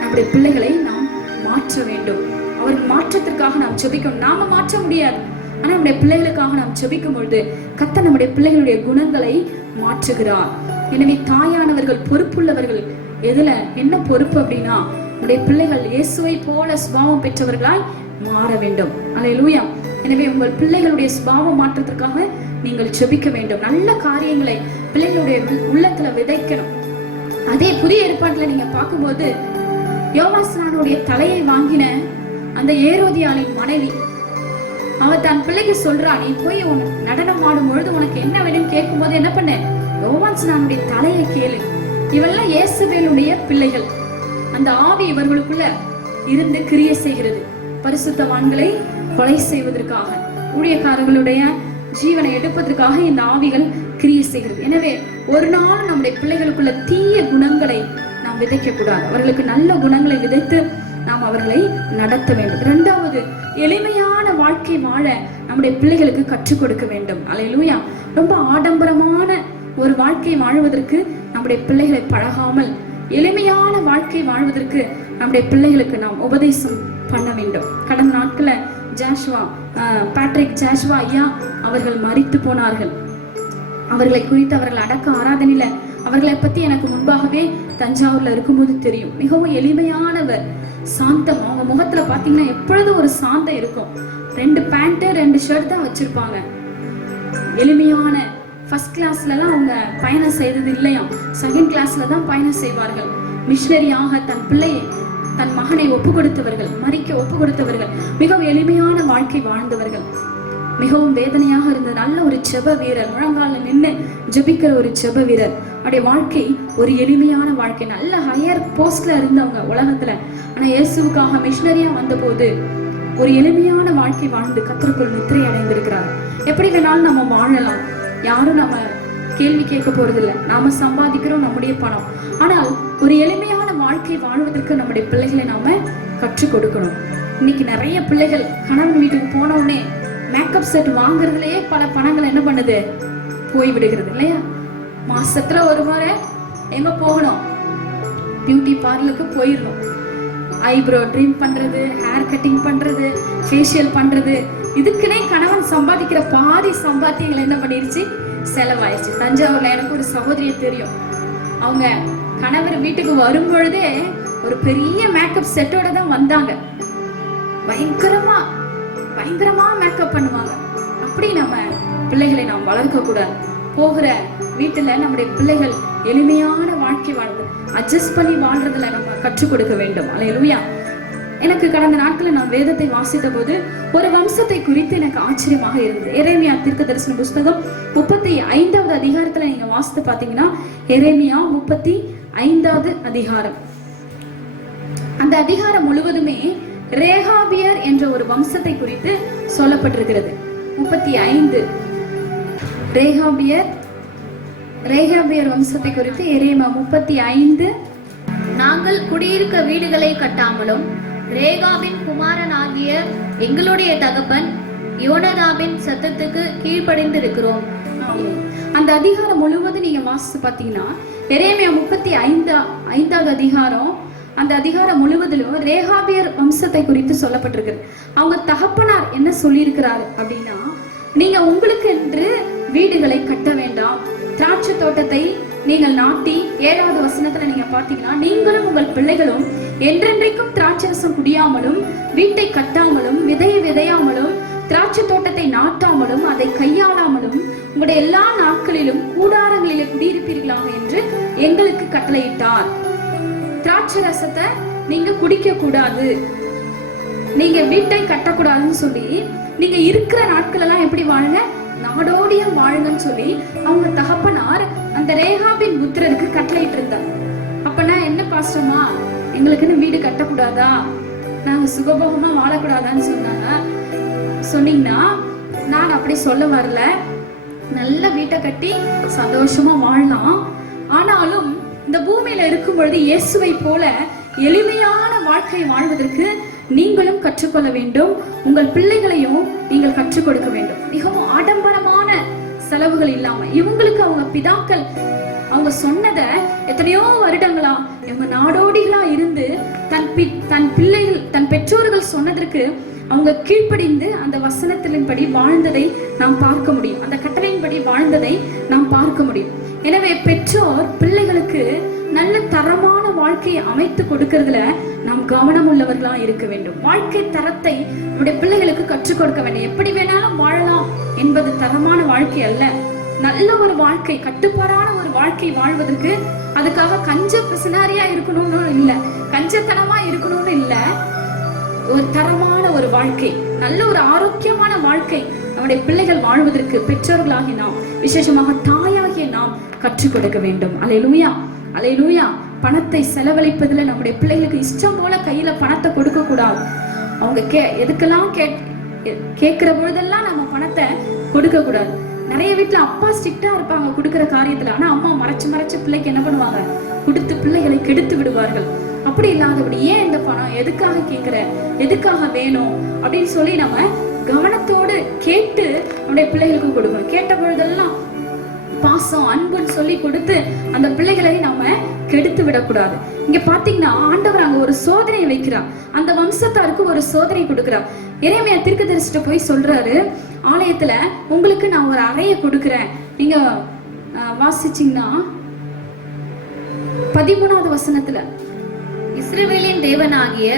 நம்முடைய பிள்ளைகளை நாம் மாற்ற வேண்டும். அவர்கள் மாற்றத்திற்காக நாம் ஜெபிக்கணும். நாம மாற்ற முடியாது, ஆனா நம்முடைய பிள்ளைகளுக்காக நாம் ஜெபிக்கும் பொழுது கர்த்தர் நம்முடைய பிள்ளைகளுடைய குணங்களை மாற்றுகிறார். எனவே தாயானவர்கள் பொறுப்புள்ளவர்கள். எதுல என்ன பொறுப்பு அப்படின்னா, நம்முடைய பிள்ளைகள் இயேசுவை போல சுபாவம் பெற்றவர்களாய் மாற வேண்டும். அல்லேலூயா. எனவே உங்கள் பிள்ளைகளுடைய சுபாவ மாற்றத்திற்காக நீங்கள் ஜெபிக்க வேண்டும். நல்ல காரியங்களை பிள்ளைகளுடைய உள்ளத்துல விதைக்கணும். அதே புதிய ஏற்பாட்டுல நீங்க பார்க்கும்போது யோவாஸ்நானுடைய தலையை வாங்கின அந்த ஏரோதியாளின் மனைவி, அவ தன் பிள்ளைக்கு சொல்றா, நீ போய் நடனம் ஆடும் பொழுது உனக்கு என்ன வேணும்னு கேட்கும் போது என்ன பண்ண, யோவாஸ்நானுடைய தலையை கேளு. இவெல்லாம் இயேசுவேலுடைய பிள்ளைகள். அந்த ஆவி இவர்களுக்குள்ள இருந்து கிரியை செய்கிறது. பரிசுத்தவான்களை கொலை செய்வதற்காக, ஊழியக்காரர்களுடைய ஜீவனை எடுப்பதற்காக இந்த ஆவிகள் கிரியை செய்கிறது. எனவே ஒரு நாள் நம்முடைய பிள்ளைகளுக்குள்ள தீய குணங்களை நாம் விதைக்க கூடாது. அவர்களுக்கு நல்ல குணங்களை விதைத்து நாம் அவர்களை நடத்த வேண்டும். இரண்டாவது, எளிமையான வாழ்க்கை வாழ நம்முடைய பிள்ளைகளுக்கு கற்றுக் கொடுக்க வேண்டும். அல்லேலூயா. ரொம்ப ஆடம்பரமான ஒரு வாழ்க்கை வாழ்வதற்கு நம்முடைய பிள்ளைகளை பழகாமல் எளிமையான வாழ்க்கை வாழ்வதற்கு நம்முடைய பிள்ளைகளுக்கு நாம் உபதேசம் பண்ண வேண்டும். கடந்த நாட்கள பேட்ரிக் ஜாஷ்வா ஐயா அவர்கள் மரித்து போனார்கள். அவர்களை குறித்து அவர்கள் அடக்க ஆராதனையில அவர்களை பத்தி எனக்கு முன்பாகவே தஞ்சாவூர்ல இருக்கும்போது தெரியும். மிகவும் எளிமையானவர், சாந்தம். அவங்க முகத்துல பாத்தீங்கன்னா எப்பொழுதும் ஒரு சாந்தம் இருக்கும். 2 பேண்ட் 2 ஷர்ட் தான் வச்சிருப்பாங்க. எளிமையான ஃபர்ஸ்ட் கிளாஸ்லாம் அவங்க பயணம் செய்தது இல்லையாம், செகண்ட் கிளாஸ்ல தான் பயணம் செய்வார்கள். மிஷனரியாக தன் மகனை ஒப்பு கொடுத்தவர்கள், மரிக்க ஒப்பு கொடுத்தவர்கள், மிகவும் எளிமையான வாழ்க்கை வாழ்ந்தவர்கள். மிகவும் வேதனையாக இருந்த நல்ல ஒரு ஜெப வீரர், முழங்கால நின்று ஜெபிக்கிற ஒரு ஜெப வீரர். அவருடைய வாழ்க்கை ஒரு எளிமையான வாழ்க்கை. நல்ல ஹையர் போஸ்ட்ல இருந்தவங்க உலகத்துல. ஆனா இயேசுவுக்காக மிஷனரியா வந்த போது ஒரு எளிமையான வாழ்க்கை வாழ்ந்து கர்த்தருக்குள் நித்திரை அடைந்திருக்கிறார். எப்படி வேணாலும் நம்ம வாழலாம், யாரும் நம்ம கேள்வி கேட்க போறது இல்லை. நாம சம்பாதிக்கிறோம் நம்முடைய பணம். ஆனால் ஒரு எளிமையான வாழ்க்கை வாழ்வதற்கு நம்முடைய பிள்ளைகளை நாம கற்றுக் கொடுக்கணும். இன்னைக்கு நிறைய பிள்ளைகள் கணவன் வீட்டுக்கு போன உடனே மேக்கப் செட் வாங்குறதுலயே பல பணங்கள் என்ன பண்ணுது, போய் விடுகிறது இல்லையா? மாசத்துல ஒரு முறை எங்க போகணும், பியூட்டி பார்லருக்கு போயிடணும். ஐப்ரோ ட்ரிம் பண்றது, ஹேர் கட்டிங் பண்றது, ஃபேஷியல் பண்றது, இதுக்குன்னே கணவன் சம்பாதிக்கிற பாதி சம்பாத்தியங்களை என்ன பண்ணிருச்சு, செலவாயிடுச்சு. தஞ்சாவூர்ல எனக்கு ஒரு சகோதரிய தெரியும். அவங்க கணவர் வீட்டுக்கு வரும் பொழுதே ஒரு பெரிய மேக்கப் செட்டோட தான் வந்தாங்க. பயங்கரமா மேக்கப் பண்ணுவாங்க. அப்படி நம்ம பிள்ளைகளை நாம் வளர்க்க கூடாது. போகிற வீட்டுல நம்முடைய பிள்ளைகள் எளிமையான வாழ்க்கை வாழ்ந்து அட்ஜஸ்ட் பண்ணி வாழ்றதுல நம்ம கற்றுக் கொடுக்க வேண்டும். அல்லேலூயா. எனக்கு கடந்த நாட்களை நான் வேதத்தை வாசித்த போது ஒரு வம்சத்தை குறித்து எனக்கு ஆச்சரியமாக இருந்தது. எரேமியா தீர்க்கதரிசன புஸ்தகம் 35வது அதிகாரத்துல நீங்க வாசித்து பாத்தீங்கன்னா, எரேமியா 35வது அதிகாரம், அந்த அதிகாரம் முழுவதுமே ரேகாபியர் என்ற ஒரு வம்சத்தை குறித்து சொல்லப்பட்டிருக்கிறது. 35 ரேகாபியர் வம்சத்தை குறித்து எரேமியா 35. நாங்கள் குடியிருக்க வீடுகளை கட்டாமலும் ரேகாபின் குமாரனாகிய எங்களுடைய தகப்பன் யோனதாபின் சத்தத்துக்கு கீழ்ப்படிந்திருக்கிறோம். அந்த அதிகாரம் முழுவதும் நீங்க வாசித்து பார்த்தீங்கன்னா எரேமியா 35வது அதிகாரம், அந்த அதிகாரம் முழுவதிலும் ரேகாபியர் வம்சத்தை குறித்து சொல்லப்பட்டிருக்கு. அவங்க தகப்பனார் என்ன சொல்லியிருக்கிறாரு அப்படின்னா, நீங்க உங்களுக்கு என்று வீடுகளை கட்ட வேண்டாம், திராட்சை தோட்டத்தை நீங்கள் நாட்டி 7வது வசனத்துல நீங்க பாத்தீங்கன்னா, நீங்களும் உங்கள் பிள்ளைகளும் என்றென்றைக்கும் திராட்சரசம் குடியாமலும் வீட்டை கட்டாமலும் விதையை விதையாமலும் திராட்சை தோட்டத்தை நாட்டாமலும் அதை கையாளாமலும் உங்களுடைய எல்லா நாட்களிலும் கூடாரங்களிலே குடியிருப்பீர்களாக என்று எங்களுக்கு கட்டளையிட்டார். திராட்சை ரசத்தை நீங்க குடிக்க கூடாது, நீங்க வீட்டை கட்டக்கூடாதுன்னு சொல்லி, நீங்க இருக்கிற நாட்கள் எல்லாம் எப்படி வாழுங்க, நாடோடிய வாழுங்கன்னு சொல்லி அவங்க தகப்பனார் அந்த ரேகாபின் புத்திரருக்கு கட்டளையிட்டு இருந்தார். அப்பனா என்ன பாஸ்டமா, எங்களுக்குன்னு வீடு கட்டக்கூடாதா, நாங்க சுகபோகமா வாழக்கூடாதான்னு சொன்னீங்கன்னா, நான் அப்படி சொல்ல வரல. நல்ல வீட்டை கட்டி சந்தோஷமா வாழலாம். ஆனாலும் இந்த பூமியில இருக்கும் பொழுது இயேசுவை போல எளிமையான வாழ்க்கை வாழ்வதற்கு நீங்களும் கற்றுக்கொள்ள வேண்டும். உங்கள் பிள்ளைகளையும் நீங்கள் கற்றுக் கொடுக்க வேண்டும். மிகவும் ஆடம்பரமான செலவுகள் இல்லாம, இவங்களுக்கு அவங்க பிதாக்கள் அவங்க சொன்னத எத்தனையோ வருடங்களா இவங்க நாடோடிகளா இருந்து தன் பிள்ளைகள் தன் பெற்றோர்கள் சொன்னதற்கு அவங்க கீழ்ப்படிந்து அந்த வசனத்தின்படி வாழ்ந்ததை நாம் பார்க்க முடியும். அந்த கட்டளையின்படி வாழ்ந்ததை நாம் பார்க்க முடியும். எனவே பெற்றோர் பிள்ளைகளுக்கு நல்ல தரமான வாழ்க்கையை அமைத்து கொடுக்கறதுல நாம் கவனம் உள்ளவர்களா இருக்க வேண்டும். வாழ்க்கை தரத்தை நம்முடைய பிள்ளைகளுக்கு கற்றுக் கொடுக்க வேண்டும். எப்படி வேணாலும் வாழலாம் என்பது தரமான வாழ்க்கை அல்ல. நல்ல ஒரு வாழ்க்கை, கட்டுப்பாடான ஒரு வாழ்க்கை வாழ்வதற்கு அதுக்காக கஞ்ச பிசினாரியா இருக்கணும்னு இல்ல, கஞ்சத்தனமா இருக்கணும்னு இல்ல. ஒரு தரமான ஒரு வாழ்க்கை, நல்ல ஒரு ஆரோக்கியமான வாழ்க்கை நம்முடைய பிள்ளைகள் வாழ்வதற்கு பெற்றோர்களாகி நாம், விசேஷமாக தாயாகிய நாம் கற்றுக் கொடுக்க வேண்டும். அல்லேலூயா, அல்லேலூயா. பணத்தை செலவழிப்பதுல நம்முடைய பிள்ளைகளுக்கு இஷ்டம் போல கையில பணத்தை கொடுக்க கூடாது. அவங்க எதுக்கெல்லாம் கேட்கிற பொழுதெல்லாம் நம்ம பணத்தை கொடுக்க கூடாது. நிறைய வீட்டுல அப்பா ஸ்ட்ரிக்டா இருப்பாங்க கொடுக்கிற காரியத்துல, ஆனா அம்மா மறைச்சு பிள்ளைக்கு என்ன பண்ணுவாங்க, கொடுத்து பிள்ளைகளை கெடுத்து விடுவார்கள். அப்படி இல்லாதபடி, ஏன் இந்த பணம், எதுக்காக கேட்கிற, எதுக்காக வேணும் அப்படின்னு சொல்லி நம்ம கவனத்தோடு கேட்டு நம்முடைய பிள்ளைகளுக்கு கொடுக்கணும். கேட்ட பொழுதெல்லாம் பாசம் அன்புன்னு சொல்லி கொடுத்து அந்த பிள்ளைகளை நம்ம கெடுத்து விடக்கூடாது. இங்க பாத்தீங்கன்னா ஆண்டவர் அங்க ஒரு சோதனையை வைக்கிறார். அந்த வம்சத்தாருக்கு ஒரு சோதனை கொடுக்கிறார். எரேமியா தீர்க்கதரிசிட்ட போய் சொல்றாரு, ஆலயத்துல உங்களுக்கு நான் ஒரு அறையை கொடுக்கிறேன். நீங்க வாசிச்சீங்கன்னா 13வது வசனத்துல, இஸ்ரவேலின் தேவனாகிய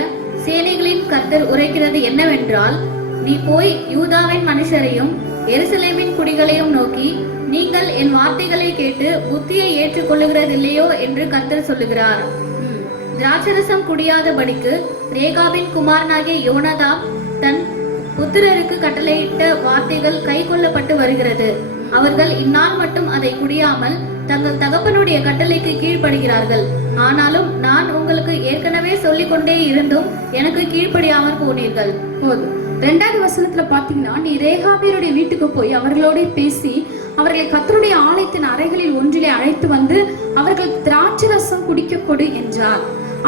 சேனைகளின் கர்த்தர் உரைக்கிறது என்னவென்றால், நீ போய் யூதாவின் மனுஷரையும் எருசலேமின் குடிகளையும் நோக்கி, நீங்கள் என் வார்த்தைகளை கேட்டு புத்தியை ஏற்றுக்கொள்ளுகிறதில்லையோ என்று கர்த்தர் சொல்லுகிறார். திராட்சரசம் குடியாதபடிக்கு ரேகாபின் குமாரனாகிய யோனதாப் தன் புத்திரருக்கு கட்டளையிட்ட வார்த்தைகள் கை கொள்ளப்பட்டு வருகிறது. அவர்கள் இந்நாள் மட்டும் அதை குடியாமல் தங்கள் தகப்பனுடைய கட்டளைக்கு கீழ்ப்படுகிறார்கள். ஆனாலும் நான் உங்களுக்கு ஏற்கனவே சொல்லிக் கொண்டே இருந்தும் எனக்கு கீழ்ப்படியாமல் போனீர்கள். போதும். 2வது வசனத்துல பாத்தீங்கன்னா, நீ ரேகாபியருடைய வீட்டுக்கு போய் அவர்களோட பேசி அவர்களை கர்த்தருடைய ஆலயத்தின் அறைகளில் ஒன்றிலே அழைத்து வந்து அவர்கள் திராட்சை ரசம் குடிக்க கொடு என்றார்.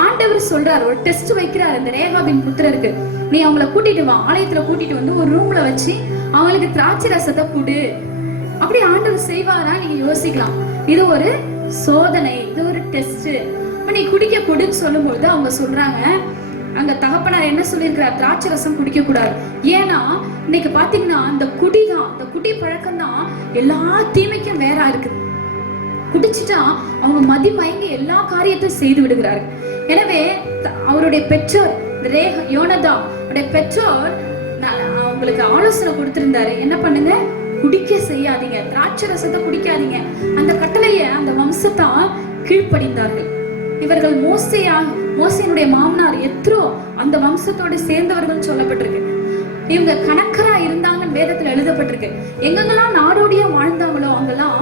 ஆண்டவர் சொல்றார், ஒரு டெஸ்ட் வைக்கிறார் இந்த ரேகாபின் புத்திரருக்கு. நீ அவங்கள கூட்டிட்டு வா, ஆலயத்துல கூட்டிட்டு வந்து ஒரு ரூம்ல வச்சு அவங்களுக்கு திராட்சை ரசத்தை கொடு. அப்படி ஆண்டவர் செய்வாரா நீங்க யோசிக்கலாம். இது ஒரு சோதனை, இது ஒரு டெஸ்ட். நீ குடிக்க கொடுன்னு சொல்லும் பொழுது அவங்க சொல்றாங்க, அங்க தகப்பனார் என்ன சொல்லியிருக்கிறார், திராட்சை ரசம் குடிக்க கூடாது. ஏன்னா இன்னைக்கு பாத்தீங்கன்னா அந்த குடிதான், அந்த குடி பழக்கம் தான் எல்லா தீமைக்கும் வேறா இருக்குது. குடிச்சுட்டா அவங்க மதிமயங்கி எல்லா காரியத்தையும் செய்து விடுகிறார்கள். எனவே அவருடைய பெற்றோர் யோனதா பெற்றோர் அவங்களுக்கு ஆலோசனை கொடுத்திருந்தாரு, என்ன பண்ணுங்க, குடிக்க செய்யாதீங்க, திராட்சை ரசத்தை குடிக்காதீங்க. அந்த கட்டளைய அந்த வம்சத்தா கீழ்ப்படிந்தார்கள். இவர்கள் மோசேனுடைய மாமனார் எத்ரோ அந்த வம்சத்தோடு சேர்ந்தவர்கள் சொல்லப்பட்டிருக்கு. இவங்க கணக்கரா இருந்தாங்கன்னு வேதத்துல எழுதப்பட்டிருக்கு. எங்கெங்கெல்லாம் நாடோடியா வாழ்ந்தாங்களோ அங்கெல்லாம்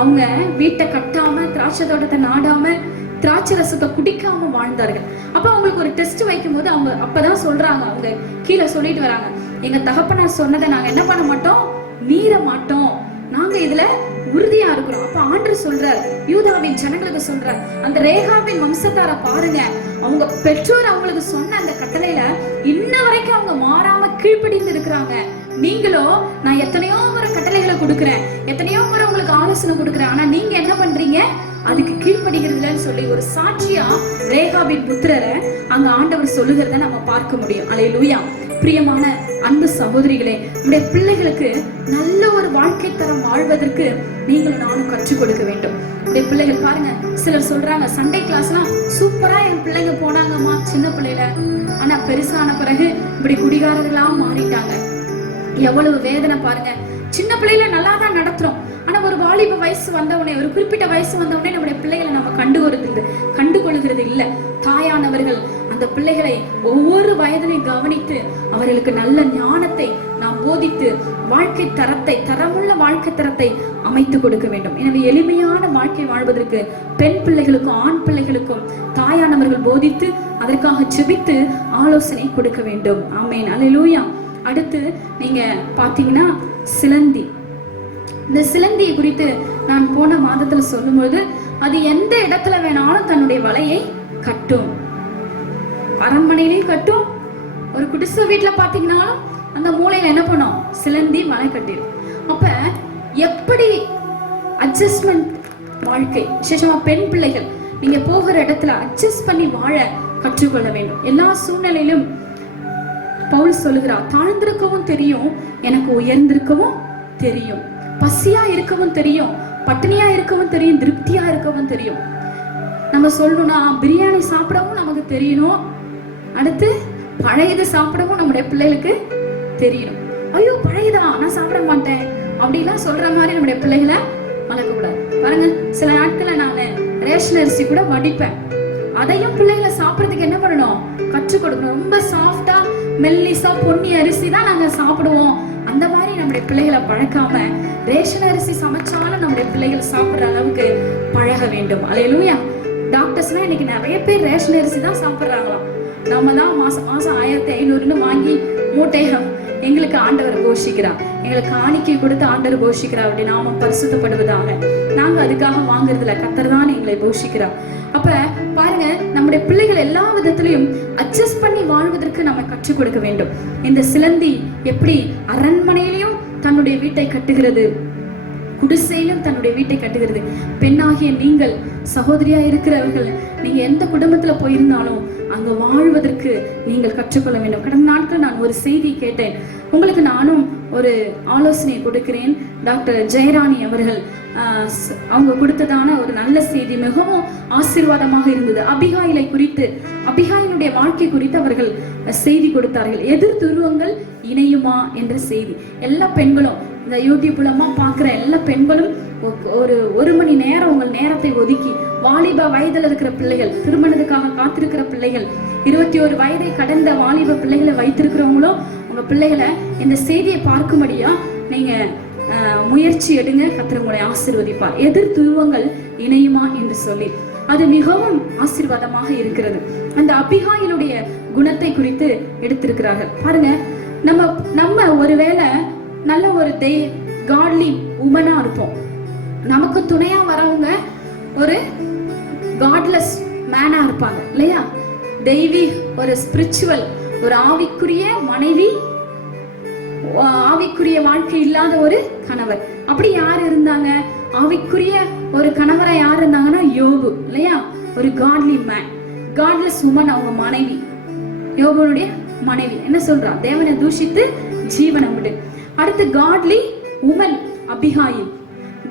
அவங்க வீட்டை கட்டாம, திராட்சை தோட்டத்தை நாடாம, திராட்சை ரசத்தை குடிக்காம வாழ்ந்தார்கள். அப்ப அவங்களுக்கு ஒரு டெஸ்ட் வைக்கும் போது அவங்க அப்பதான் சொல்றாங்க, அவங்க கீழே சொல்லிட்டு வராங்க, எங்க தகப்பனார் சொன்னதை நாங்க என்ன பண்ண மாட்டோம், மீற மாட்டோம், நாங்க இதுல உறுதியா இருக்கிறோம். அப்ப ஆண்டவர் சொல்றார், யூதாவின் ஜனங்களுக்கு சொல்றார், அந்த ரேகாபின் வம்சத்தார பாருங்க, அவங்க பெற்றோர் அவங்களுக்கு சொன்ன அந்த கட்டளையில இன்ன வரைக்கும் அவங்க மாறாம கீழ்ப்படிந்து இருக்கிறாங்க. நீங்களோ நான் எத்தனையோ முறை கட்டளைகளை கொடுக்கிறேன், எத்தனையோ முறை உங்களுக்கு ஆலோசனை கொடுக்கிறேன், ஆனா நீங்க என்ன பண்றீங்க, அதுக்கு கீழ்ப்படுகிறதுலன்னு சொல்லி ஒரு சாட்சியா ரேகாபின் புத்திரரை அங்க ஆண்டவர் சொல்லுகிறத நம்ம பார்க்க முடியும். அல்லேலூயா. பிரியமான அன்பு சகோதரிகளே, நம்முடைய பிள்ளைகளுக்கு நல்ல ஒரு வாழ்க்கை தரம் வாழ்வதற்கு நீங்களும் நானும் கற்றுக் கொடுக்க வேண்டும். நம்முடைய பிள்ளைகள் பாருங்க, சிலர் சொல்றாங்க சண்டே கிளாஸ்லாம் சூப்பரா என் பிள்ளைங்க போனாங்கம்மா சின்ன பிள்ளைல, ஆனா பெருசான பிறகு இப்படி குடிகாரர்களா மாறிட்டாங்க. எவ்வளவு வேதனை பாருங்க. சின்ன பிள்ளைல நல்லா தான் நடத்துறோம், ஆனா ஒரு வாலிப வயசு வந்தவனே, ஒரு குறிப்பிட்ட வயசு வந்தவனே நம்முடைய பிள்ளைகளை நம்ம கண்டுகொள்கிறது இல்ல. தாயானவர்கள் அந்த பிள்ளைகளை ஒவ்வொரு வயதிலையும் கவனித்து அவர்களுக்கு நல்ல ஞானத்தை நாம் போதித்து வாழ்க்கை தரத்தை, தரமுள்ள வாழ்க்கை தரத்தை அமைத்து கொடுக்க வேண்டும். எனவே எளிமையான வாழ்க்கை வாழ்வதற்கு பெண் பிள்ளைகளுக்கும் ஆண் பிள்ளைகளுக்கும் தாயானவர்கள் போதித்து அதற்காக செபித்து ஆலோசனை கொடுக்க வேண்டும். ஆமென். அல்லேலூயா. அடுத்து நீங்க பாத்தீங்கன்னா சிலந்தி. இந்த சிலந்தியை குறித்து நான் போன மாதத்துல சொல்லும்போது, அது எந்த இடத்துல வேணாலும் தன்னுடைய வலையை கட்டும். அரண்மனையிலையும் கட்டும், ஒரு குடிசை வீட்டுல பாத்தீங்கன்னாலும் அந்த மூலையில என்ன பண்ணும், சிலந்தி வலை கட்டிடும். அப்ப எப்படி அட்ஜஸ்ட்மெண்ட் வாழ்க்கை, விசேஷமா பெண் பிள்ளைகள் நீங்க போகிற இடத்துல அட்ஜஸ்ட் பண்ணி வாழ கற்றுக்கொள்ள வேண்டும். எல்லா சூழ்நிலையிலும் பவுல் சொல்லுகிறார், தாழ்ந்திருக்கவும் தெரியும், எனக்கு உயர்ந்திருக்கவும் தெரியும், பசியா இருக்கவும் தெரியும், பட்டினியா இருக்கவும் தெரியும், திருப்தியா இருக்கவும் தெரியும். நம்ம சொல்லணும்னா பிரியாணி சாப்பிடவும் நமக்கு தெரியணும், அடுத்து பழையது சாப்பிடவும் நம்முடைய பிள்ளைகளுக்கு தெரியணும். ஐயோ பழையதா நான் சாப்பிட மாட்டேன் அப்படிலாம் சொல்ற மாதிரி நம்முடைய பிள்ளைகளை வளர்க்க கூடாது. பாருங்க, சில நாட்கள்ல நான் ரேஷன் அரிசி கூட வடிப்பேன், அதையும் பிள்ளைகளை சாப்பிடறதுக்கு என்ன பண்ணணும், கற்றுக் கொடுக்கணும். ரொம்ப சாஃப்டா மெல்லிசா பொன்னி அரிசி தான் நாங்க சாப்பிடுவோம், அந்த மாதிரி நம்முடைய பிள்ளைகளை பழக்காம ரேஷன் அரிசி சமைச்சாலும் நம்முடைய பிள்ளைகள் சாப்பிடுற அளவுக்கு பழக வேண்டும். அல்லேலூயா. டாக்டர்ஸ்லாம் இன்னைக்கு நிறைய பேர் ரேஷன் அரிசி தான் சாப்பிடுறாங்களாம். நம்ம தான் மாசம் 1500 வாங்கி மூட்டையை எங்களுக்கு ஆண்டவர் போஷிக்கிறார், எங்களுக்கு காணிக்கை கொடுத்து ஆண்டவர் போஷிக்கிறார். அப்படி நாம பரிசுத்தப்படுவதாக நாங்க அதுக்காக வாங்குறதுல கர்த்தர் தான் எங்களை போஷிக்கிறார். அப்ப பாருங்க, நம்முடைய பிள்ளைகள் எல்லா விதத்திலையும் அட்ஜஸ்ட் பண்ணி வாழ்வதற்கு நம்ம கற்றுக் கொடுக்க வேண்டும். இந்த சிலந்தி எப்படி அரண்மனையிலையும் தன்னுடைய வீட்டை கட்டுகிறது, குடிசையிலும் தன்னுடைய வீட்டை கட்டுகிறது. பெண்ணாகிய நீங்கள், சகோதரியா இருக்கிறவர்கள், நீங்க எந்த குடும்பத்துல போயிருந்தாலும் அங்க வாழ்வதற்கு நீங்கள் கற்றுக்கொள்ள வேண்டும். கடந்த நாட்கள் நான் ஒரு செய்தி கேட்டேன், உங்களுக்கு நானும் ஒரு ஆலோசனை கொடுக்கிறேன். டாக்டர் ஜெயராணி அவர்கள் அவங்க கொடுத்ததான ஒரு நல்ல செய்தி மிகவும் ஆசீர்வாதமாக இருந்தது. அபிகாயிலை குறித்து, அபிகாயிலுடைய வாழ்க்கை குறித்து அவர்கள் செய்தி கொடுத்தார்கள். எதிர் துருவங்கள் இணையுமா என்ற செய்தி. எல்லா பெண்களும் இந்த யூடியூப் மூலமா பாக்குற எல்லா பெண்களும் ஒரு மணி நேரம் உங்கள் நேரத்தை ஒதுக்கி, வாலிப வயதில் இருக்கிற பிள்ளைகள், திருமணத்துக்காக காத்திருக்கிற பிள்ளைகள், 21 வயதை கடந்த வாலிப பிள்ளைகளை வைத்திருக்கிறவங்களும் உங்க பிள்ளைகளை இந்த செய்தியை பார்க்கும்படியா நீங்க முயற்சி எடுங்க. கர்த்தர் உங்களை ஆசீர்வதிப்பார். எதிர் துருவங்கள் இணையுமா என்று சொல்லி அது மிகவும் ஆசீர்வாதமாக இருக்கிறது. அந்த அபிகாயிலுடைய குணத்தை குறித்து எடுத்திருக்கிறார்கள். பாருங்க, நம்ம ஒருவேளை நல்ல ஒரு காட்லி உமனா இருப்போம், நமக்கு துணையா வரவங்க ஒரு காட்லெஸ் மேனா இருப்பாங்க இல்லையா? தெய்வீ ஒரு ஸ்பிரிச்சுவல், ஒரு ஆவிக்குரிய மனைவி, ஆவிக்குரிய வாழ்க்கை இல்லாத ஒரு கணவர். அப்படி யார் இருந்தாங்க? ஆவிக்குரிய ஒரு கணவரை யார் இருந்தாங்கன்னா யோபு இல்லையா? ஒரு காட்லி மேன், காட்லெஸ் உமன் அவங்க மனைவி. யோபுடைய மனைவி என்ன சொல்றா? தேவனை தூஷித்து ஜீவனை விடு. அடுத்து godly woman Abigail.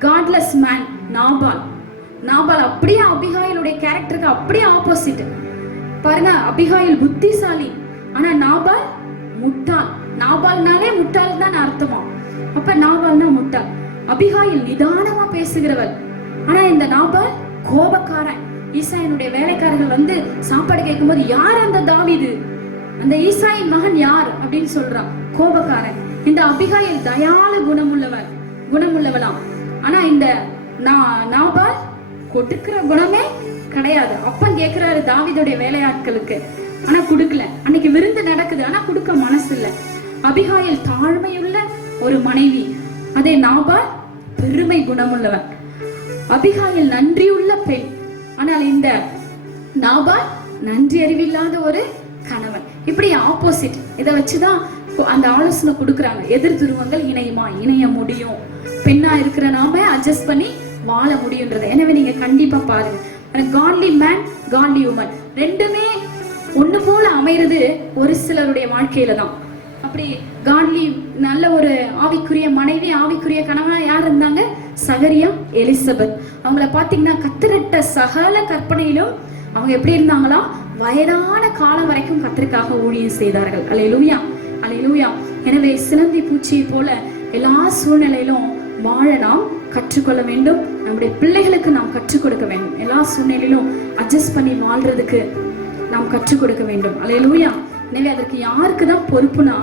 Godless man Nabal. Nabal அப்படியே அபிகாயிலுடைய கேரக்டருக்கு அப்படியே ஆப்போசிட். பாருங்க, அபிகாயில் புத்திசாலி, ஆனா நாபால் முட்டாள். நாபால்னாலே முட்டாள் தான் அர்த்தமா. அப்ப நாபால்னா முட்டாள். அபிகாயில் நிதானமா பேசுகிறவள், ஆனா இந்த நாபால் கோபக்காரன். ஈசாயினுடைய வேலைக்காரர்கள் வந்து சாப்பாடு கேட்கும் போது, யார் அந்த தாவீது, அந்த ஈசாயின் மகன் யார் அப்படின்னு சொல்றான், கோபக்காரன். இந்த அபிகாயில் தயால குணமுள்ளவளாம். ஆனா இந்த நாபால் கொடுக்கிற குணமே கிடையாது. அப்பன் கேட்கிறாரு தாவீதுடைய வேலையாட்களுக்கு, ஆனா கொடுக்கல. அன்னைக்கு விருந்து நடக்குது, ஆனா கொடுக்க மனசு இல்ல. அபிகாயில் தாழ்மையுள்ள ஒரு மனைவி, அதே நாபால் பெருமை குணமுள்ளவன். அபிகாயில் நன்றியுள்ள பெண், ஆனால் இந்த நாபால் நன்றி அறிவில்லாத ஒரு கணவன். இப்படி ஆப்போசிட் இதை வச்சுதான் அந்த ஆலோசனை கொடுக்குறாங்க. எதிர் துருவங்கள் இணையுமா? இணைய முடியும். பெண்ணா இருக்கிற நாம அட்ஜஸ்ட் பண்ணி வாழ முடியுன்றது. எனவே நீங்க கண்டிப்பா பாருங்க, காட்லி மேன் காட்லி உமன் ரெண்டுமே ஒண்ணு போல அமைறது ஒரு சிலருடைய வாழ்க்கையில தான். அப்படி காட்லி நல்ல ஒரு ஆவிக்குரிய மனைவி, ஆவிக்குரிய கணவனா யார் இருந்தாங்க? சகரியா, எலிசபெத். அவங்கள பாத்தீங்கன்னா கர்த்தரிட்ட சகல கற்பனையிலும் அவங்க எப்படி இருந்தாங்களா? வயதான காலம் வரைக்கும் கர்த்தருக்காக ஊழியம் செய்தார்கள். அல்லேலூயா, அல்லேலூயா. எனவே சிலந்தி பூச்சியை போல எல்லா சூழ்நிலையிலும் வாழ நாம் கற்றுக்கொள்ள வேண்டும். நம்முடைய பிள்ளைகளுக்கு நாம் கற்றுக் கொடுக்க வேண்டும். எல்லா சூழ்நிலையிலும் அட்ஜஸ்ட் பண்ணி வாழ்றதுக்கு நாம் கற்றுக் கொடுக்க வேண்டும். அல்லேலூயா. எனவே அதற்கு யாருக்கு தான் பொறுப்புனா,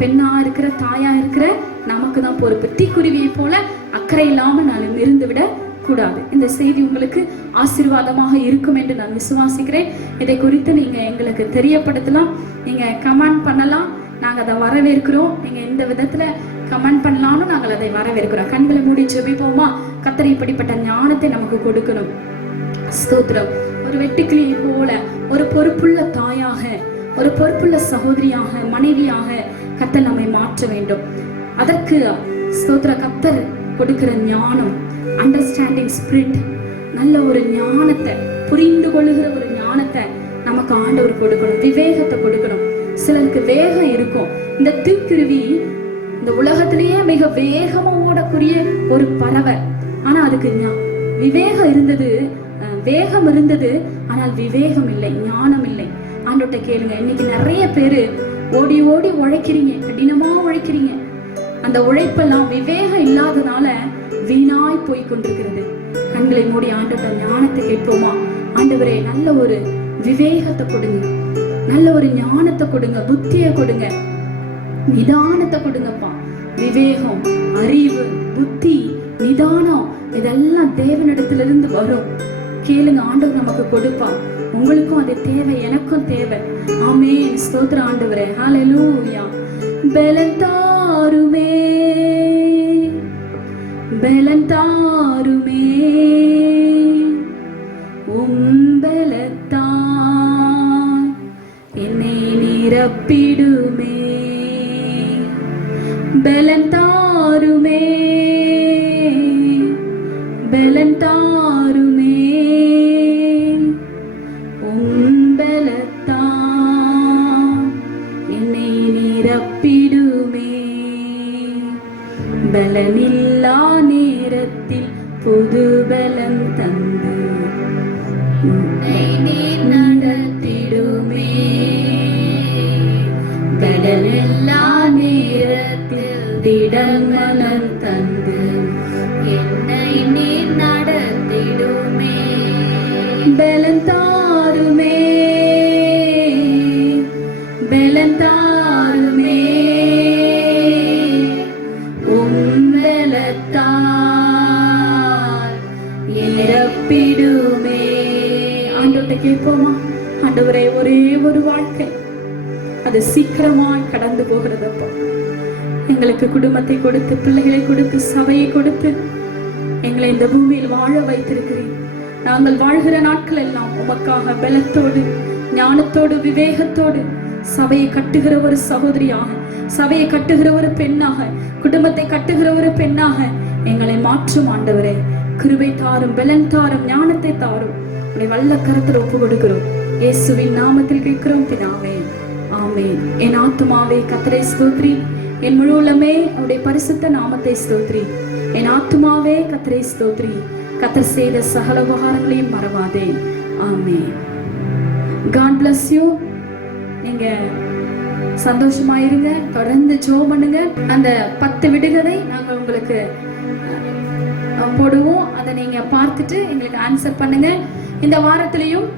பெண்ணா இருக்கிற, தாயா இருக்கிற நமக்கு தான் பொறுப்பு. தீக்குருவியை போல அக்கறை இல்லாம நான் இருந்து விட கூடாது. இந்த செய்தி உங்களுக்கு ஆசீர்வாதமாக இருக்கும் என்று நான் விசுவாசிக்கிறேன். இதை குறித்து நீங்க எங்களுக்கு தெரியப்படுத்தலாம், நீங்க கமெண்ட் பண்ணலாம், நாங்க அதை வரவேற்கிறோம். நீங்க எந்த விதத்துல கமெண்ட் பண்ணலாம்னு நாங்கள் அதை வரவேற்கிறோம். கண்களை மூடி ஜெபிப்போமா? கர்த்தர் இப்படிப்பட்ட ஞானத்தை நமக்கு கொடுக்கணும். ஸ்தோத்திரம். ஒரு வெட்டுக்கிளியை போல ஒரு பொறுப்புள்ள தாயாக, ஒரு பொறுப்புள்ள சகோதரியாக, மனைவியாக கர்த்தர் நம்மை மாற்ற வேண்டும். அதற்கு ஸ்தோத்திர கர்த்தர் கொடுக்கிற ஞானம், அண்டர்ஸ்டாண்டிங் ஸ்பிரிட், நல்ல ஒரு ஞானத்தை, புரிந்து கொள்ளுகிற ஒரு ஞானத்தை நமக்கு ஆண்டவர் கொடுக்கணும். விவேகத்தை கொடுக்கணும். சிலருக்கு வேகம் இருக்கும். இந்த தீக்குருவி இந்த உலகத்திலேயே மிக வேகமா ஓடக்கூடிய ஒரு பறவை. ஆனா அதுக்கு விவேகம் இருந்தது, வேகம் இருந்தது, ஆனால் விவேகம் இல்லை, ஞானம் இல்லை. ஆண்டவர்ட்ட கேளுங்க. இன்னைக்கு நிறைய பேரு ஓடி ஓடி உழைக்கிறீங்க, கடினமா உழைக்கிறீங்க. அந்த உழைப்பெல்லாம் விவேகம் இல்லாதனால வீணாய் போய் கொண்டிருக்கிறது. கண்களை மூடி ஆண்டவர்ட்ட ஞானத்தை கேட்போமா? ஆண்டவரே, நல்ல ஒரு விவேகத்தை கொடுங்க, நல்ல ஒரு ஞானத்தை கொடுங்க, புத்தியை கொடுங்க, நிதானத்தை கொடுங்கப்பா. விவேகம், அறிவு, புத்தி, நிதானம் இதெல்லாம் தேவனிடத்திலிருந்து வரும். கேளுங்க, ஆண்டவர் நமக்கு கொடுப்பா. உங்களுக்கும் அது தேவை, எனக்கும் தேவை. ஆமென். ஸ்தோத்திர ஆண்டவரே. ஹல்லேலூயா. பலன் தாருமே, பலன் தாருமே, உம்பலத்தான் என்னை நிரப்பிடுமே. பலன் தாருமே, பலன் தாருமே, உம்பலத்தான் என்னை நிரப்பிடுமே. பலனில்லா நேரத்தில் புது பலன் தந்து நீர் நடத்திடுமே. பலனில்லா நேரத்தில் திடமனம் தந்து என்னை நீர் நடத்திடுமே. பலன் தாருமே, பலன் தாருமே, உம்பலத்தால் நிரப்பிடுமே. ஆண்டவர்ட்ட கேட்போமா? ஆண்டவரே, ஒரே ஒரு வாழ்க்கை, அது சீக்கிரமாய் கடந்து போகிறதப்பா. எங்களுக்கு குடும்பத்தை கொடுத்து, பிள்ளைகளை கொடுத்து, சபையை கொடுத்து எங்களை இந்த பூமியில் வாழ வைத்திருக்கிறேன். நாங்கள் வாழ்கிற நாட்கள் எல்லாம் உமக்காக பலத்தோடு, ஞானத்தோடு, விவேகத்தோடு சபையை கட்டுகிற ஒரு சகோதரியாக, சபையை கட்டுகிற ஒரு பெண்ணாக, குடும்பத்தை கட்டுகிற ஒரு பெண்ணாக எங்களை மாற்றும் ஆண்டவரே. கிருபை தாரும், பலன் தாரும், ஞானத்தை தாரும். உடைய வல்ல கரத்தில் ஒப்பு கொடுக்கிறோம். இயேசுவின் நாமத்தில் கேட்கிறோம் பிதாவே, ஆமென். என் ஆத்துமாவே கர்த்தரை ஸ்தோத்திரி, என் முழு உள்ளமே அவருடைய பரிசுத்த நாமத்தை ஸ்தோத்திரி. என் ஆத்துமாவே கர்த்தரை ஸ்தோத்திரி, கர்த்தர் செய்த சகல உபகாரங்களையும் மறவாதே. ஆமென். God bless you. நீங்க சந்தோஷமா இருங்க, தொடர்ந்து ஜெபம் பண்ணுங்க. அந்த 10 விடுகதை நாங்க உங்களுக்கு போடுவோம். அதை நீங்க பார்த்துட்டு எங்களுக்கு ஆன்சர் பண்ணுங்க. இந்த வாரத்திலையும்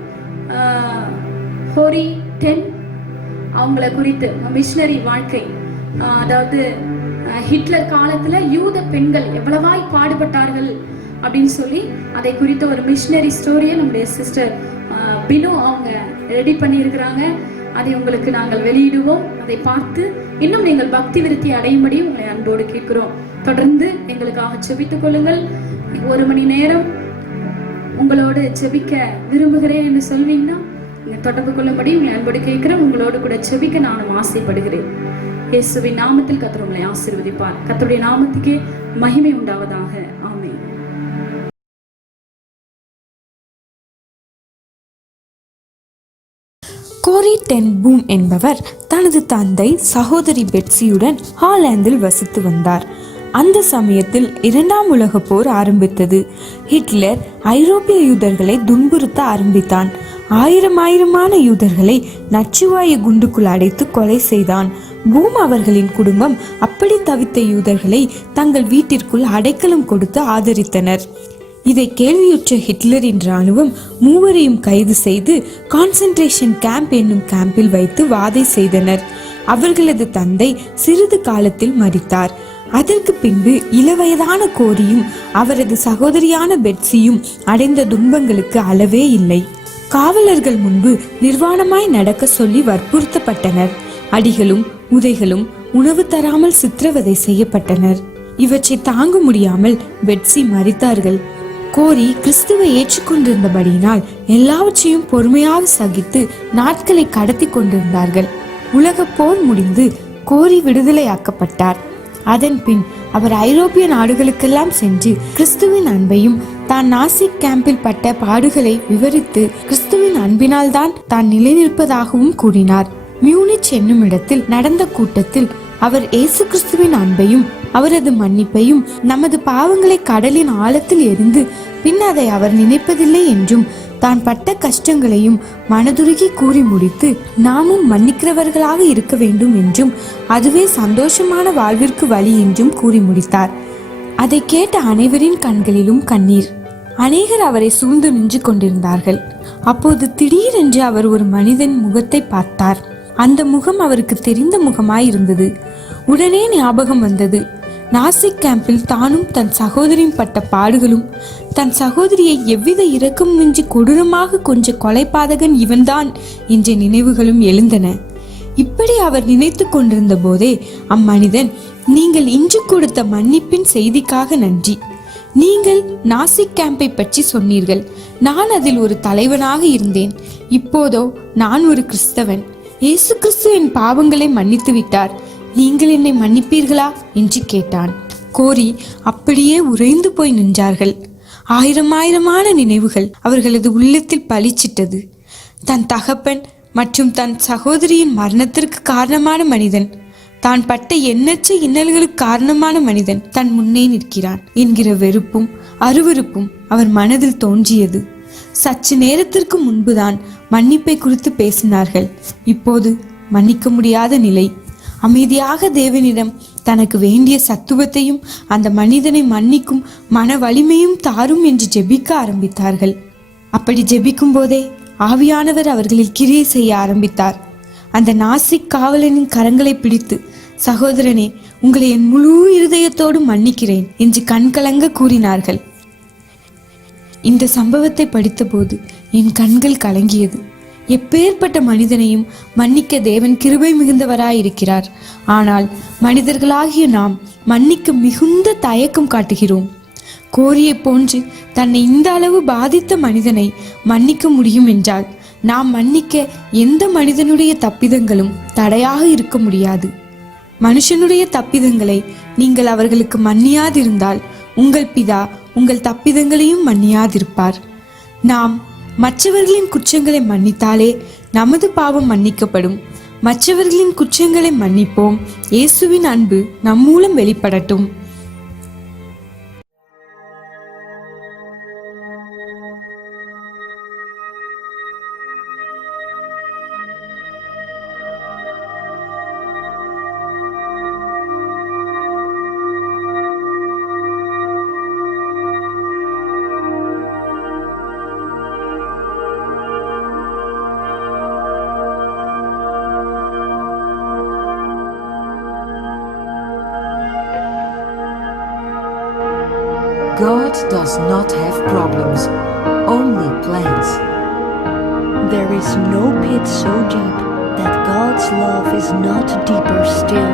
ஹோரி 10 அவங்கள குறித்து மிஷனரி வாழ்க்கை, அதாவது ஹிட்லர் காலத்துல யூத பெண்கள் எவ்வளவாய் பாடுபட்டார்கள் அப்படின்னு சொல்லி அதை குறித்த ஒரு மிஷனரி ஸ்டோரியை நம்முடைய சிஸ்டர் பினு அவங்க ரெடி பண்ணியிருக்கிறாங்க. அதை உங்களுக்கு நாங்கள் வெளியிடுவோம். அதை பார்த்து இன்னும் நீங்கள் பக்தி விருத்தி அடையும்படி உங்களை அன்போடு கேட்கிறோம். தொடர்ந்து எங்களுக்காக ஜெபித்துக் கொள்ளுங்கள். 1 மணி நேரம் உங்களோடு ஜெபிக்க விரும்புகிறேன் என்று சொல்வீங்கன்னா தொடர்பு கொள்ளும்படி உங்களை அன்போடு கேட்கிறேன். உங்களோடு கூட செபிக்க நானும் ஆசைப்படுகிறேன். இயேசுவின் நாமத்தில் கர்த்தர் உங்களை ஆசீர்வதிப்பார். கர்த்தருடைய நாமத்துக்கே மகிமை உண்டாவதாக. ஆமென். கோரி டென் பூம் என்பவர் தனது தந்தை சகோதரி பெட்சியுடன் ஹாலந்தில் வசித்து வந்தார். அந்த சமயத்தில் 2ஆம் உலகப் போர் ஆரம்பித்தது. ஹிட்லர் ஐரோப்பிய யூதர்களை துன்புறுத்த ஆரம்பித்தான். ஆயிரமான யூதர்களை நச்சுவாயு குண்டுக்குள் அடைத்து கொலை செய்தான். பூம் அவர்களின் குடும்பம் அப்படி தவித்த யூதர்களை தங்கள் வீட்டிற்குள் அடைக்கலம் கொடுத்து ஆதரித்தனர். இதை கேள்வியுற்ற ஹிட்லரின் இராணுவம் 3 கைது செய்து கான்சென்ட்ரேஷன் கேம்ப் என்னும் கேம்பில் வைத்து வாதை செய்தனர். அவர்களது தந்தை சிறிது காலத்தில் மரித்தார். அதற்கு பின்பு இளவயதான கோரியும் அவரது சகோதரியான பெட்சியும் அடைந்த துன்பங்களுக்கு அளவே இல்லை. காவலர்கள் முன்பு நிர்வாணமாய் நடக்க சொல்லி வற்புறுத்தப்பட்டனர். அடிகளும் உதைகளும், உணவு தராமல் சித்திரவதை செய்யப்பட்டனர். இவற்றை தாங்க முடியாமல் பெட்சி மரித்தார்கள். கோரி கிறிஸ்துவை ஏற்றுக்கொண்டிருந்தபடியினால் எல்லாவற்றையும் பொறுமையாக சகித்து நாட்களை கடத்தி கொண்டிருந்தார்கள். உலக போர் முடிந்து கோரி விடுதலையாக்கப்பட்டார். அதன் பின் அவர் ஐரோப்பிய நாடுகளுக்கெல்லாம் சென்று கிறிஸ்துவின் அன்பையும் தான் நாசிக் கேம்பில் பட்ட பாடுகளை விவரித்து கிறிஸ்துவின் அன்பினால் தான் நிலைநிற்பதாகவும் கூறினார். மியூனிச் என்னும் இடத்தில் நடந்த கூட்டத்தில் அவர் இயேசு கிறிஸ்துவின் அன்பையும் அவரது மன்னிப்பையும், நமது பாவங்களை கடலின் ஆழத்தில் எரிந்து பின் அதை அவர் நினைப்பதில்லை என்றும், தான் பட்ட கஷ்டங்களையும் மனதுருகி கூறி முடித்து நாமும் மன்னிக்கிறவர்களாக இருக்க வேண்டும் என்றும், அதுவே சந்தோஷமான வாழ்விற்கு வழி என்றும் கூறி முடித்தார். அதை கேட்ட அனைவரின் கண்களிலும் கண்ணீர். அநேகர் அவரை சூழ்ந்து நின்று கொண்டிருந்தார்கள். அப்போது திடீரென்று அவர் ஒரு மனிதன் முகத்தை பார்த்தார். அந்த முகம் அவருக்கு தெரிந்த முகமாயிருந்தது. உடனே ஞாபகம் வந்தது, நாசிக் கேம்பில் தானும் தன் சகோதரியும் பட்ட பாடுகளும், தன் சகோதரியை எவ்வித இரக்கமின்றி கொடூரமாக கொஞ்ச கொலைபாதகன் இவன்தான் என்ற நினைவுகளும் எழுந்தன. இப்படி அவர் நினைத்து கொண்டிருந்த போதே அம்மனிதன், நீங்கள் இன்று கொடுத்த மன்னிப்பின் செய்திக்காக நன்றி. நீங்கள் நாசிக் கேம்பை பற்றி சொன்னீர்கள். நான் அதில் ஒரு தலைவனாக இருந்தேன். இப்போதோ நான் ஒரு கிறிஸ்தவன். இயேசு கிறிஸ்து என் பாவங்களை மன்னித்து விட்டார். நீங்கள் என்னை மன்னிப்பீர்களா என்று கேட்டான். கோரி அப்படியே உறைந்து போய் நின்றார்கள். ஆயிரமான நினைவுகள் அவர்களது உள்ளத்தில் பளிச்சிட்டது. தன் தகப்பன் மற்றும் தன் சகோதரியின் மரணத்திற்கு காரணமான மனிதன், தான் பட்ட எண்ணற்ற இன்னல்களுக்கு காரணமான மனிதன் தன் முன்னே நிற்கிறான் என்கிற வெறுப்பும் அருவருப்பும் அவர் மனதில் தோன்றியது. சற்று நேரத்திற்கு முன்புதான் மன்னிப்பை குறித்து பேசினார்கள். இப்போது மன்னிக்க முடியாத நிலை. அமைதியாக தேவனிடம் தனக்கு வேண்டிய சத்துவத்தையும் அந்த மனிதனை மன்னிக்கும் மன வலிமையும் தாரும் என்று ஜெபிக்க ஆரம்பித்தார்கள். அப்படி ஜெபிக்கும் போதே ஆவியானவர் அவர்களில் கிரியை செய்ய ஆரம்பித்தார். அந்த நாசிக் காவலனின் கரங்களை பிடித்து, சகோதரனே, உங்களை என் முழு இருதயத்தோடு மன்னிக்கிறேன் என்று கண்கலங்க கூறினார்கள். இந்த சம்பவத்தை படித்தபோது என் கண்கள் கலங்கியது. எப்பேற்பட்ட மனிதனையும் மன்னிக்க தேவன் கிருபை மிகுந்தவராயிருக்கிறார். ஆனால் மனிதர்களாகிய நாம் மன்னிக்க மிகுந்த தயக்கம் காட்டுகிறோம். கோரியை போன்று தன்னை இந்த அளவு பாதித்த மனிதனை மன்னிக்க முடியும் என்றால் நாம் மன்னிக்க எந்த மனிதனுடைய தப்பிதங்களும் தடையாக இருக்க முடியாது. மனுஷனுடைய தப்பிதங்களை நீங்கள் அவர்களுக்கு மன்னியாதிருந்தால் உங்கள் பிதா உங்கள் தப்பிதங்களையும் மன்னியாதிருப்பார். நாம் மற்றவர்களின் குற்றங்களை மன்னித்தாலே நமது பாவம் மன்னிக்கப்படும். மற்றவர்களின் குற்றங்களை மன்னிப்போம். இயேசுவின் அன்பு நம் மூலம் வெளிப்படட்டும். God does not have problems, only plans. There is no pit so deep that God's love is not deeper still.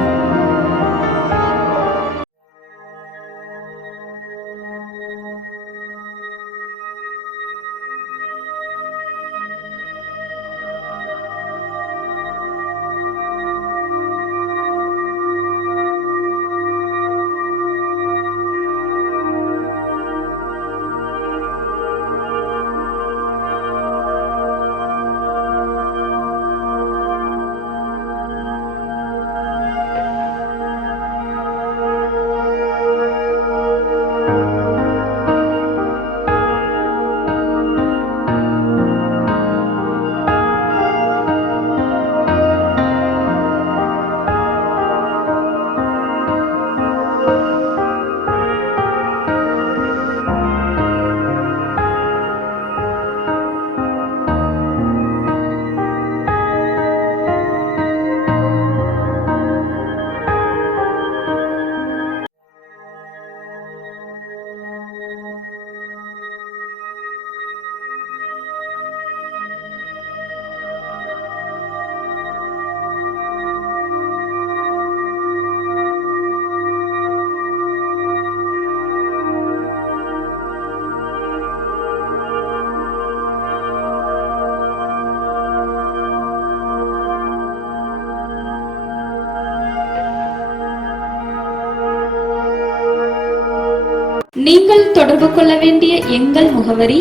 நீங்கள் தொடர்பு கொள்ள வேண்டிய எங்கள் முகவரி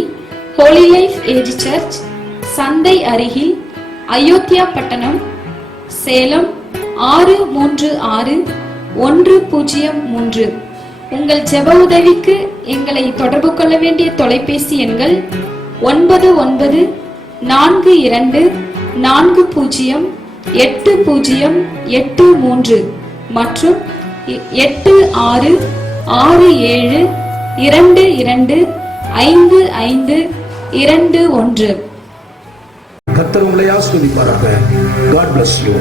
ஹோலி லைஃப் ஏஜ் சர்ச், சந்தை அருகில், அயோத்தியா பட்டணம், சேலம் 636103. உங்கள் ஜெப உதவிக்கு எங்களை தொடர்பு கொள்ள வேண்டிய தொலைபேசி எண்கள் 9940408083 மற்றும் 8667225521. கர்த்தர் உங்களை ஆசீர்வதிப்பாராக. God bless you.